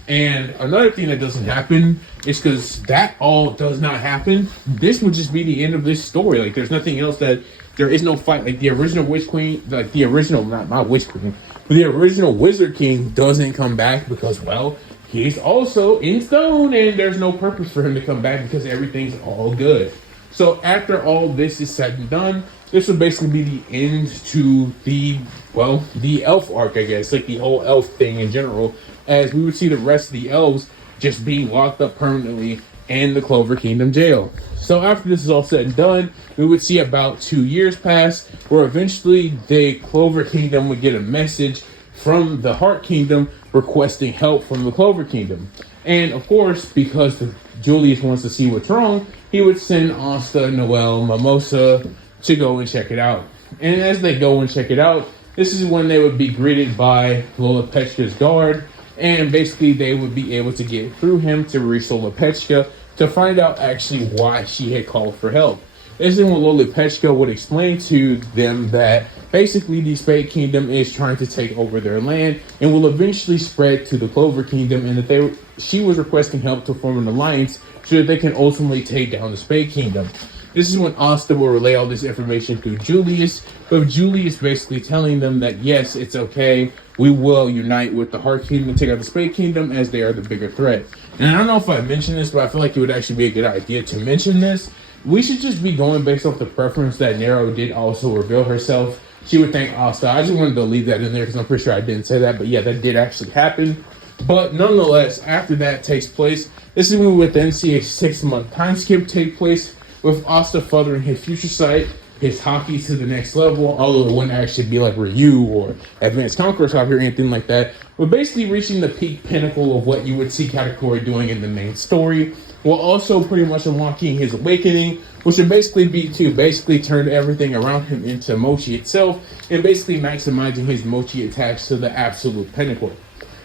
And another thing that doesn't happen is because that all does not happen. This would just be the end of this story. Like, there's nothing else that there is no fight. Like, the original Witch Queen, like the original, not Witch Queen, but the original Wizard King doesn't come back because, well, he's also in stone and there's no purpose for him to come back because everything's all good. So after all this is said and done, this would basically be the end to the elf arc, I guess, like the whole elf thing in general, as we would see the rest of the elves just being locked up permanently in the Clover Kingdom jail. So after this is all said and done, we would see about 2 years pass, where eventually the Clover Kingdom would get a message from the Heart Kingdom requesting help from the Clover Kingdom. And of course, because Julius wants to see what's wrong, he would send Asta, Noelle, Mimosa to go and check it out. And as they go and check it out, this is when they would be greeted by Lolopechka's guard, and basically they would be able to get through him to reach Lolopechka to find out actually why she had called for help. This is when Lolopechka would explain to them that basically the Spade Kingdom is trying to take over their land and will eventually spread to the Clover Kingdom, and that she was requesting help to form an alliance so that they can ultimately take down the Spade Kingdom. This is when Asta will relay all this information through Julius, but Julius basically telling them that yes, it's okay, we will unite with the Heart Kingdom and take out the Spade Kingdom as they are the bigger threat. And I don't know if I mentioned this, but I feel like it would actually be a good idea to mention this. We should just be going based off the preference that Nero did also reveal herself. She would thank Asta. I just wanted to leave that in there because I'm pretty sure I didn't say that, but yeah, that did actually happen. But nonetheless, after that takes place, this is when we would then see a 6-month time skip take place, with Asta furthering his future sight, his hockey to the next level, although it wouldn't actually be like Ryu or Advanced Conquerors hockey or anything like that, but basically reaching the peak pinnacle of what you would see Katakuri doing in the main story, while also pretty much unlocking his awakening, which would basically be to basically turn everything around him into Mochi itself, and basically maximizing his Mochi attacks to the absolute pinnacle.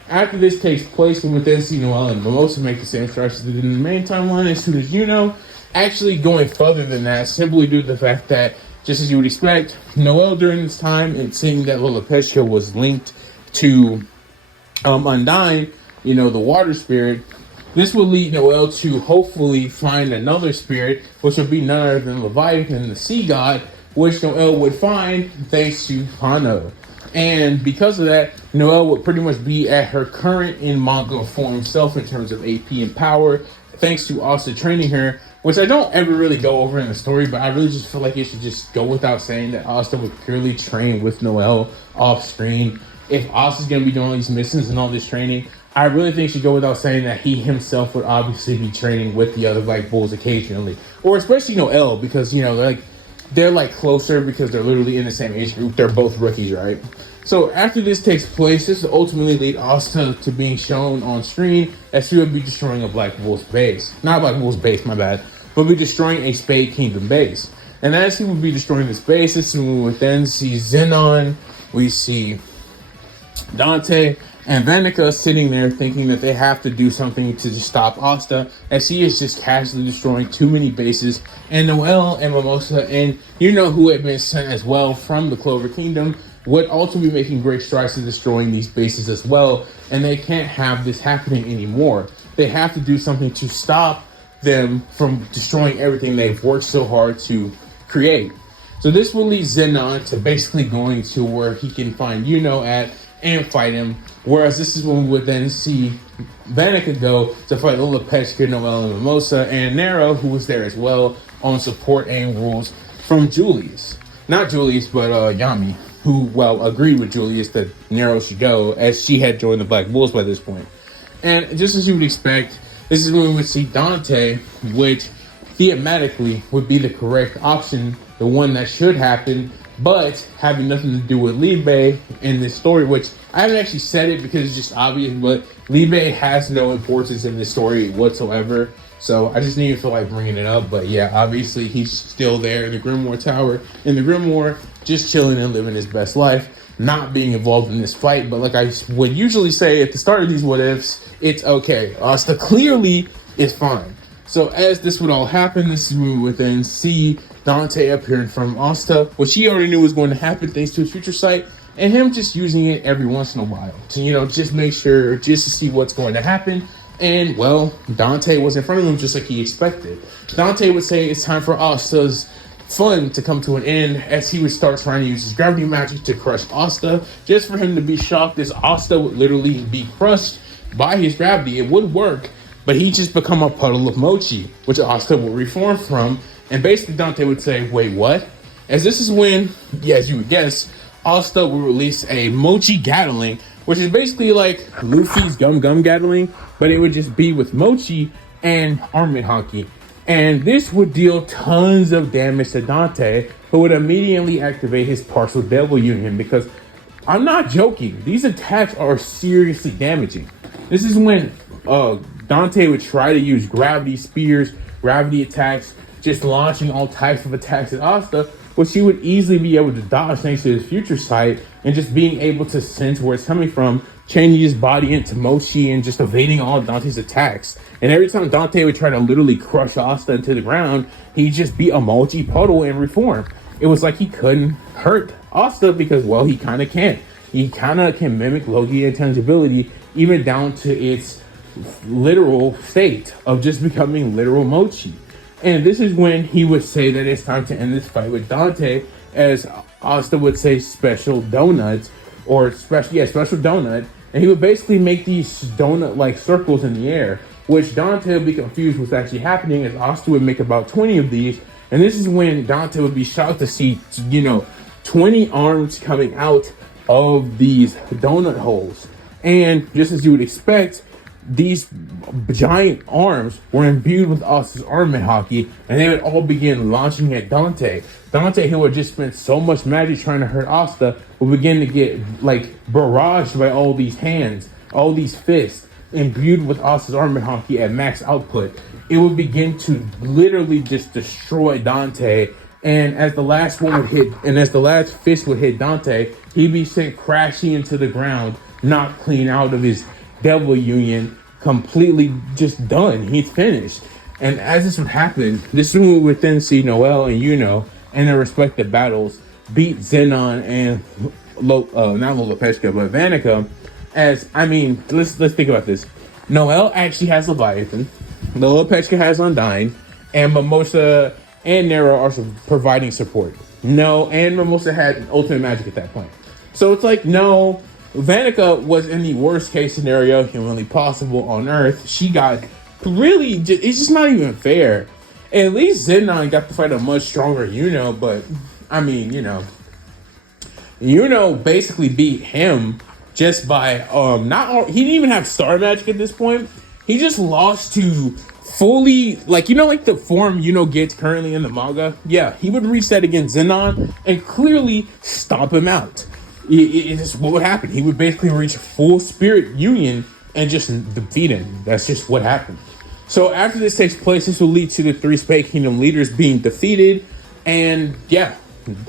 After this takes place, we would then see Noelle and Mimosa make the same structures in the main timeline as soon as Yuno. Actually going further than that, simply due to the fact that, just as you would expect, Noelle during this time, and seeing that Lolopechka was linked to Undyne, the water spirit, this will lead Noelle to hopefully find another spirit, which would be none other than Leviathan, the sea god, which Noelle would find thanks to Hano. And because of that, Noelle would pretty much be at her current in manga form self in terms of AP and power, thanks to Asta training her, which I don't ever really go over in the story, but I really just feel like it should just go without saying that Asta would purely train with Noelle off screen. If Asta's going to be doing all these missions and all this training, I really think it should go without saying that he himself would obviously be training with the other Black Bulls occasionally. Or especially Noelle, because, they're closer because they're literally in the same age group. They're both rookies, right? So after this takes place, this will ultimately lead Asta to being shown on screen as she would be destroying a Black Bull's base. Not Black Bull's base, my bad. But be destroying a Spade Kingdom base. And as he would be destroying this base, this is when we would then see Zenon, we see Dante, and Vanica sitting there thinking that they have to do something to just stop Asta, as he is just casually destroying too many bases. And Noelle and Mimosa and who had been sent as well from the Clover Kingdom would also be making great strides to destroying these bases as well. And they can't have this happening anymore. They have to do something to stop them from destroying everything they've worked so hard to create. So this will lead Zenon to basically going to where he can find at and fight him. Whereas this is when we would then see Vanica go to fight Lolopechka, Noelle, and Mimosa, and Nero, who was there as well, on support and rules from Julius. Not Julius, but Yami, who, agreed with Julius that Nero should go, as she had joined the Black Bulls by this point. And just as you would expect, this is when we would see Dante, which thematically would be the correct option, the one that should happen, but having nothing to do with Libe in this story, which I haven't actually said it because it's just obvious, but Libe has no importance in this story whatsoever. So I just didn't feel like bringing it up. But yeah, obviously he's still there in the Grimoire Tower, in the Grimoire, just chilling and living his best life, not being involved in this fight. But like I would usually say at the start of these what ifs, it's okay. Asta clearly is fine. So as this would all happen, this is when we would then see Dante appearing from Asta, which he already knew was going to happen thanks to his future sight. and him just using it every once in a while to, just make sure, just to see what's going to happen. And well, Dante was in front of him just like he expected. Dante would say it's time for Asta's fun to come to an end, as he would start trying to use his gravity magic to crush Asta, just for him to be shocked as Asta would literally be crushed by his gravity. It would work, but he just become a puddle of mochi, which Asta would reform from. And basically Dante would say, wait, what? As this is when, yeah, as you would guess, Asta would release a Mochi Gatling, which is basically like Luffy's Gum Gum Gatling, but it would just be with Mochi and Armament Haki. And this would deal tons of damage to Dante, who would immediately activate his partial devil union, because I'm not joking, these attacks are seriously damaging. This is when Dante would try to use gravity spears, gravity attacks, just launching all types of attacks at Asta, which he would easily be able to dodge thanks to his future sight and just being able to sense where it's coming from, changing his body into Mochi and just evading all of Dante's attacks. And every time Dante would try to literally crush Asta into the ground, he'd just be a Mochi puddle and reform. It was like he couldn't hurt Asta because, well, he kind of can't. He kind of can mimic Logia intangibility, even down to its literal state of just becoming literal Mochi. And this is when he would say that it's time to end this fight with Dante, as Asta would say special donuts, or special donut. And he would basically make these donut-like circles in the air, which Dante would be confused what's actually happening, as Asta would make about 20 of these. And this is when Dante would be shocked to see, 20 arms coming out of these donut holes. And just as you would expect, these giant arms were imbued with Asta's armament haki, and they would all begin launching at Dante. Dante, who had just spent so much magic trying to hurt Asta, would begin to get barraged by all these hands, all these fists, imbued with Asta's armament haki at max output. It would begin to literally just destroy Dante. And as the last one would hit, and as the last fist would hit Dante, he'd be sent crashing into the ground, knocked clean out of his devil union, completely just done. He's finished. And as this would happen, this is when we would then see Noel and Yuno in their respective battles beat Zenon and not Lolopechka, but Vanica. Let's think about this. Noel actually has Leviathan, Lolopechka has Undying, and Mimosa and Nero are providing support. No, and Mimosa had ultimate magic at that point. So it's like, no, Vanica was in the worst case scenario humanly possible on Earth. She got really, it's just not even fair. And at least Zenon got to fight a much stronger Yuno, but Yuno basically beat him just by, he didn't even have star magic at this point. He just lost to fully, the form Yuno gets currently in the manga. Yeah, he would reach that against Zenon and clearly stomp him out. It just what would happen. He would basically reach full spirit union and just defeat him. That's just what happened. So after this takes place, this will lead to the 3 Spade Kingdom leaders being defeated. And yeah,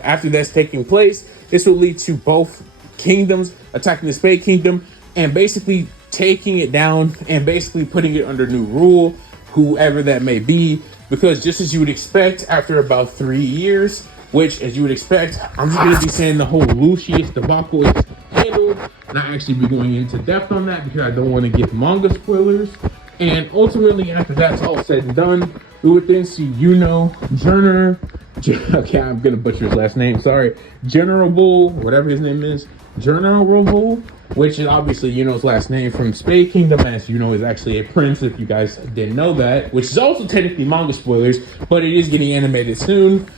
after that's taking place, this will lead to both kingdoms attacking the Spade Kingdom and basically taking it down and basically putting it under new rule, whoever that may be. Because just as you would expect, after about 3 years, which, as you would expect, I'm just going to be saying the whole Lucius debacle is handled, not actually be going into depth on that because I don't want to give manga spoilers. And ultimately, after that's all said and done, we would then see Yuno, okay, I'm going to butcher his last name, sorry, Generable, whatever his name is, Generable, which is obviously Yuno's last name from Spade Kingdom, as Yuno is actually a prince, if you guys didn't know that, which is also technically manga spoilers, but it is getting animated soon,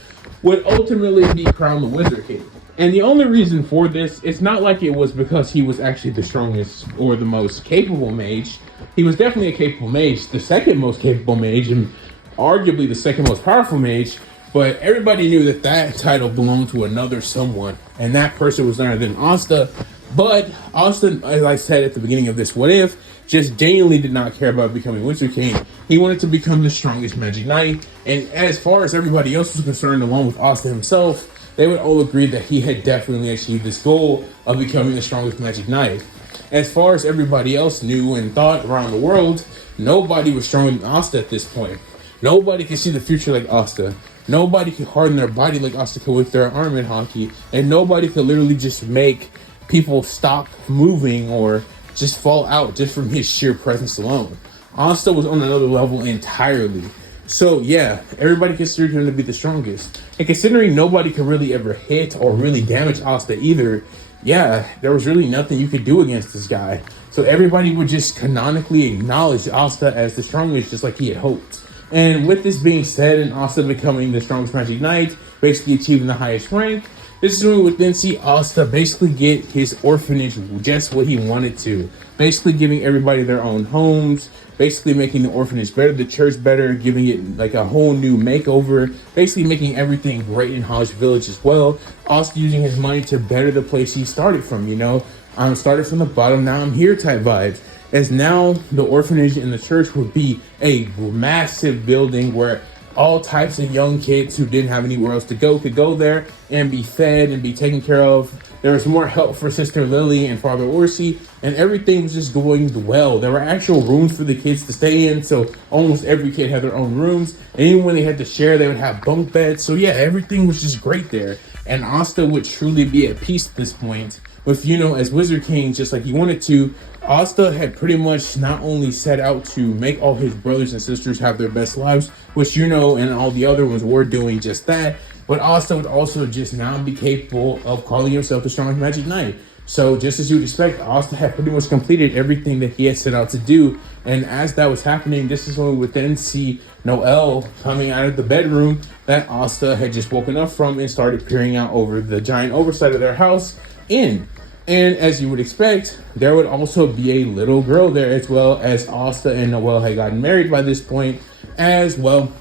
would ultimately be crowned the Wizard King. And the only reason for this, it's not like it was because he was actually the strongest or the most capable mage. He was definitely a capable mage, the second most capable mage, and arguably the second most powerful mage, but everybody knew that that title belonged to another someone, and that person was none other than Asta. But Asta, as I said at the beginning of this What If, just genuinely did not care about becoming Wizard King. He wanted to become the strongest Magic Knight, and as far as everybody else was concerned, along with Asta himself, they would all agree that he had definitely achieved this goal of becoming the strongest Magic Knight. As far as everybody else knew and thought around the world, nobody was stronger than Asta at this point. Nobody can see the future like Asta. Nobody can harden their body like Asta could with their arm in hockey. And nobody could literally just make people stop moving or just fall out just from his sheer presence alone. Asta was on another level entirely. So yeah, everybody considered him to be the strongest. And considering nobody could really ever hit or really damage Asta either, yeah, there was really nothing you could do against this guy. So everybody would just canonically acknowledge Asta as the strongest, just like he had hoped. And with this being said, and Asta becoming the strongest Magic Knight, basically achieving the highest rank, this is when we would then see Asta basically get his orphanage just what he wanted to. Basically giving everybody their own homes, basically making the orphanage better, the church better, giving it like a whole new makeover, basically making everything great in Hodge Village as well. Asta using his money to better the place he started from, you know. I'm started from the bottom, now I'm here type vibes. As now the orphanage and the church would be a massive building where all types of young kids who didn't have anywhere else to go could go there and be fed and be taken care of. There was more help for Sister Lily and Father Orsi, and everything was just going well. There were actual rooms for the kids to stay in, so almost every kid had their own rooms. And even when they had to share, they would have bunk beds. So yeah, everything was just great there. And Asta would truly be at peace at this point with Yuno as Wizard King, just like he wanted to. Asta had pretty much not only set out to make all his brothers and sisters have their best lives, which Yuno and all the other ones were doing just that, but Asta would also just now be capable of calling himself the strongest Magic Knight. So just as you would expect, Asta had pretty much completed everything that he had set out to do. And as that was happening, this is when we would then see Noelle coming out of the bedroom that Asta had just woken up from and started peering out over the giant oversight of their house in. And as you would expect, there would also be a little girl there, as well as Asta and Noelle had gotten married by this point as well.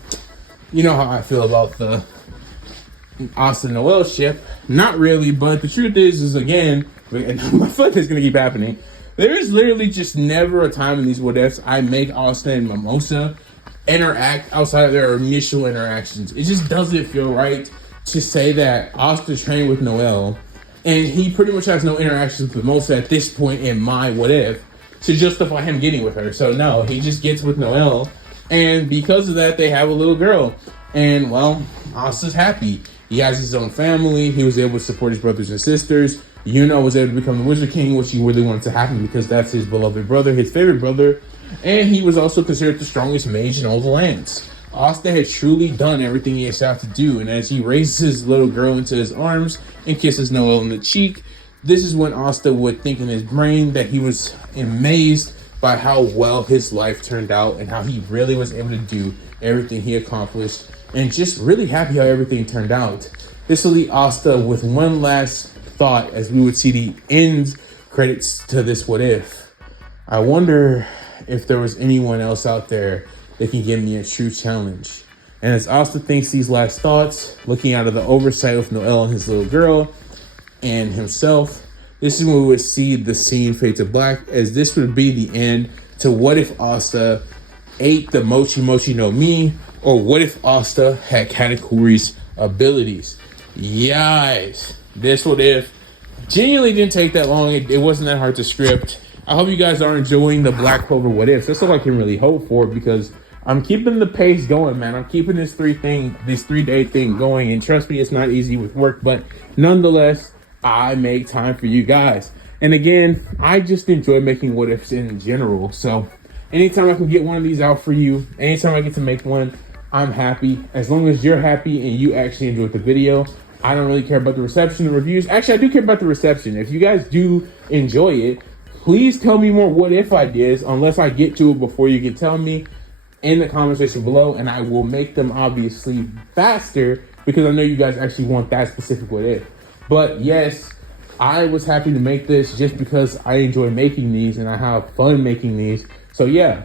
You know how I feel about the Asta and Noelle ship. Not really, but the truth is again, my foot is going to keep happening. There is literally just never a time in these what ifs I make Asta and Mimosa interact outside of their initial interactions. It just doesn't feel right to say that Asta trained with Noelle and he pretty much has no interactions with Mimosa at this point in my what if to justify him getting with her. So no, he just gets with Noelle, and because of that, they have a little girl. And well, Asta's happy. He has his own family. He was able to support his brothers and sisters. Yuno was able to become the Wizard King, which he really wanted to happen because that's his beloved brother, his favorite brother. And he was also considered the strongest mage in all the lands. Asta had truly done everything he had set out to do, and as he raises his little girl into his arms and kisses Noelle on the cheek, this is when Asta would think in his brain that he was amazed by how well his life turned out and how he really was able to do everything he accomplished, and just really happy how everything turned out. This will leave Asta with one last thought as we would see the end credits to this what if. I wonder if there was anyone else out there that can give me a true challenge. And as Asta thinks these last thoughts, looking out of the oversight of Noelle and his little girl and himself, this is when we would see the scene fade to black, as this would be the end to what if Asta ate the Mochi Mochi no Mi, or what if Asta had Katakuri's abilities. Yes, this what if genuinely didn't take that long. It wasn't that hard to script. I hope you guys are enjoying the Black Clover what ifs. That's all I can really hope for, because I'm keeping the pace going, man. I'm keeping this 3-day thing going, and trust me, it's not easy with work, but nonetheless, I make time for you guys. And again, I just enjoy making what ifs in general. So anytime I can get one of these out for you, anytime I get to make one, I'm happy. As long as you're happy and you actually enjoyed the video, I don't really care about the reception, the reviews. Actually, I do care about the reception. If you guys do enjoy it, please tell me more what if ideas, unless I get to it before you can tell me, in the comment section below, and I will make them obviously faster because I know you guys actually want that specific what if. But yes, I was happy to make this just because I enjoy making these and I have fun making these. So yeah,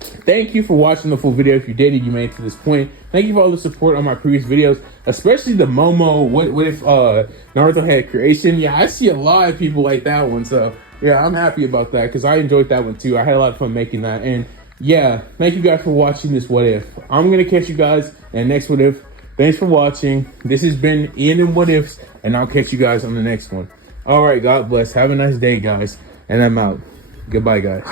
thank you for watching the full video. If you did and you made it to this point, thank you for all the support on my previous videos, especially the Momo what if Naruto had creation. Yeah, I see a lot of people like that one, so yeah, I'm happy about that because I enjoyed that one too. I had a lot of fun making that. And yeah, thank you guys for watching this what if. I'm gonna catch you guys in the next what if. Thanks for watching. This has been Ian and What Ifs, and I'll catch you guys on the next one. All right, God bless. Have a nice day, guys. And I'm out. Goodbye, guys.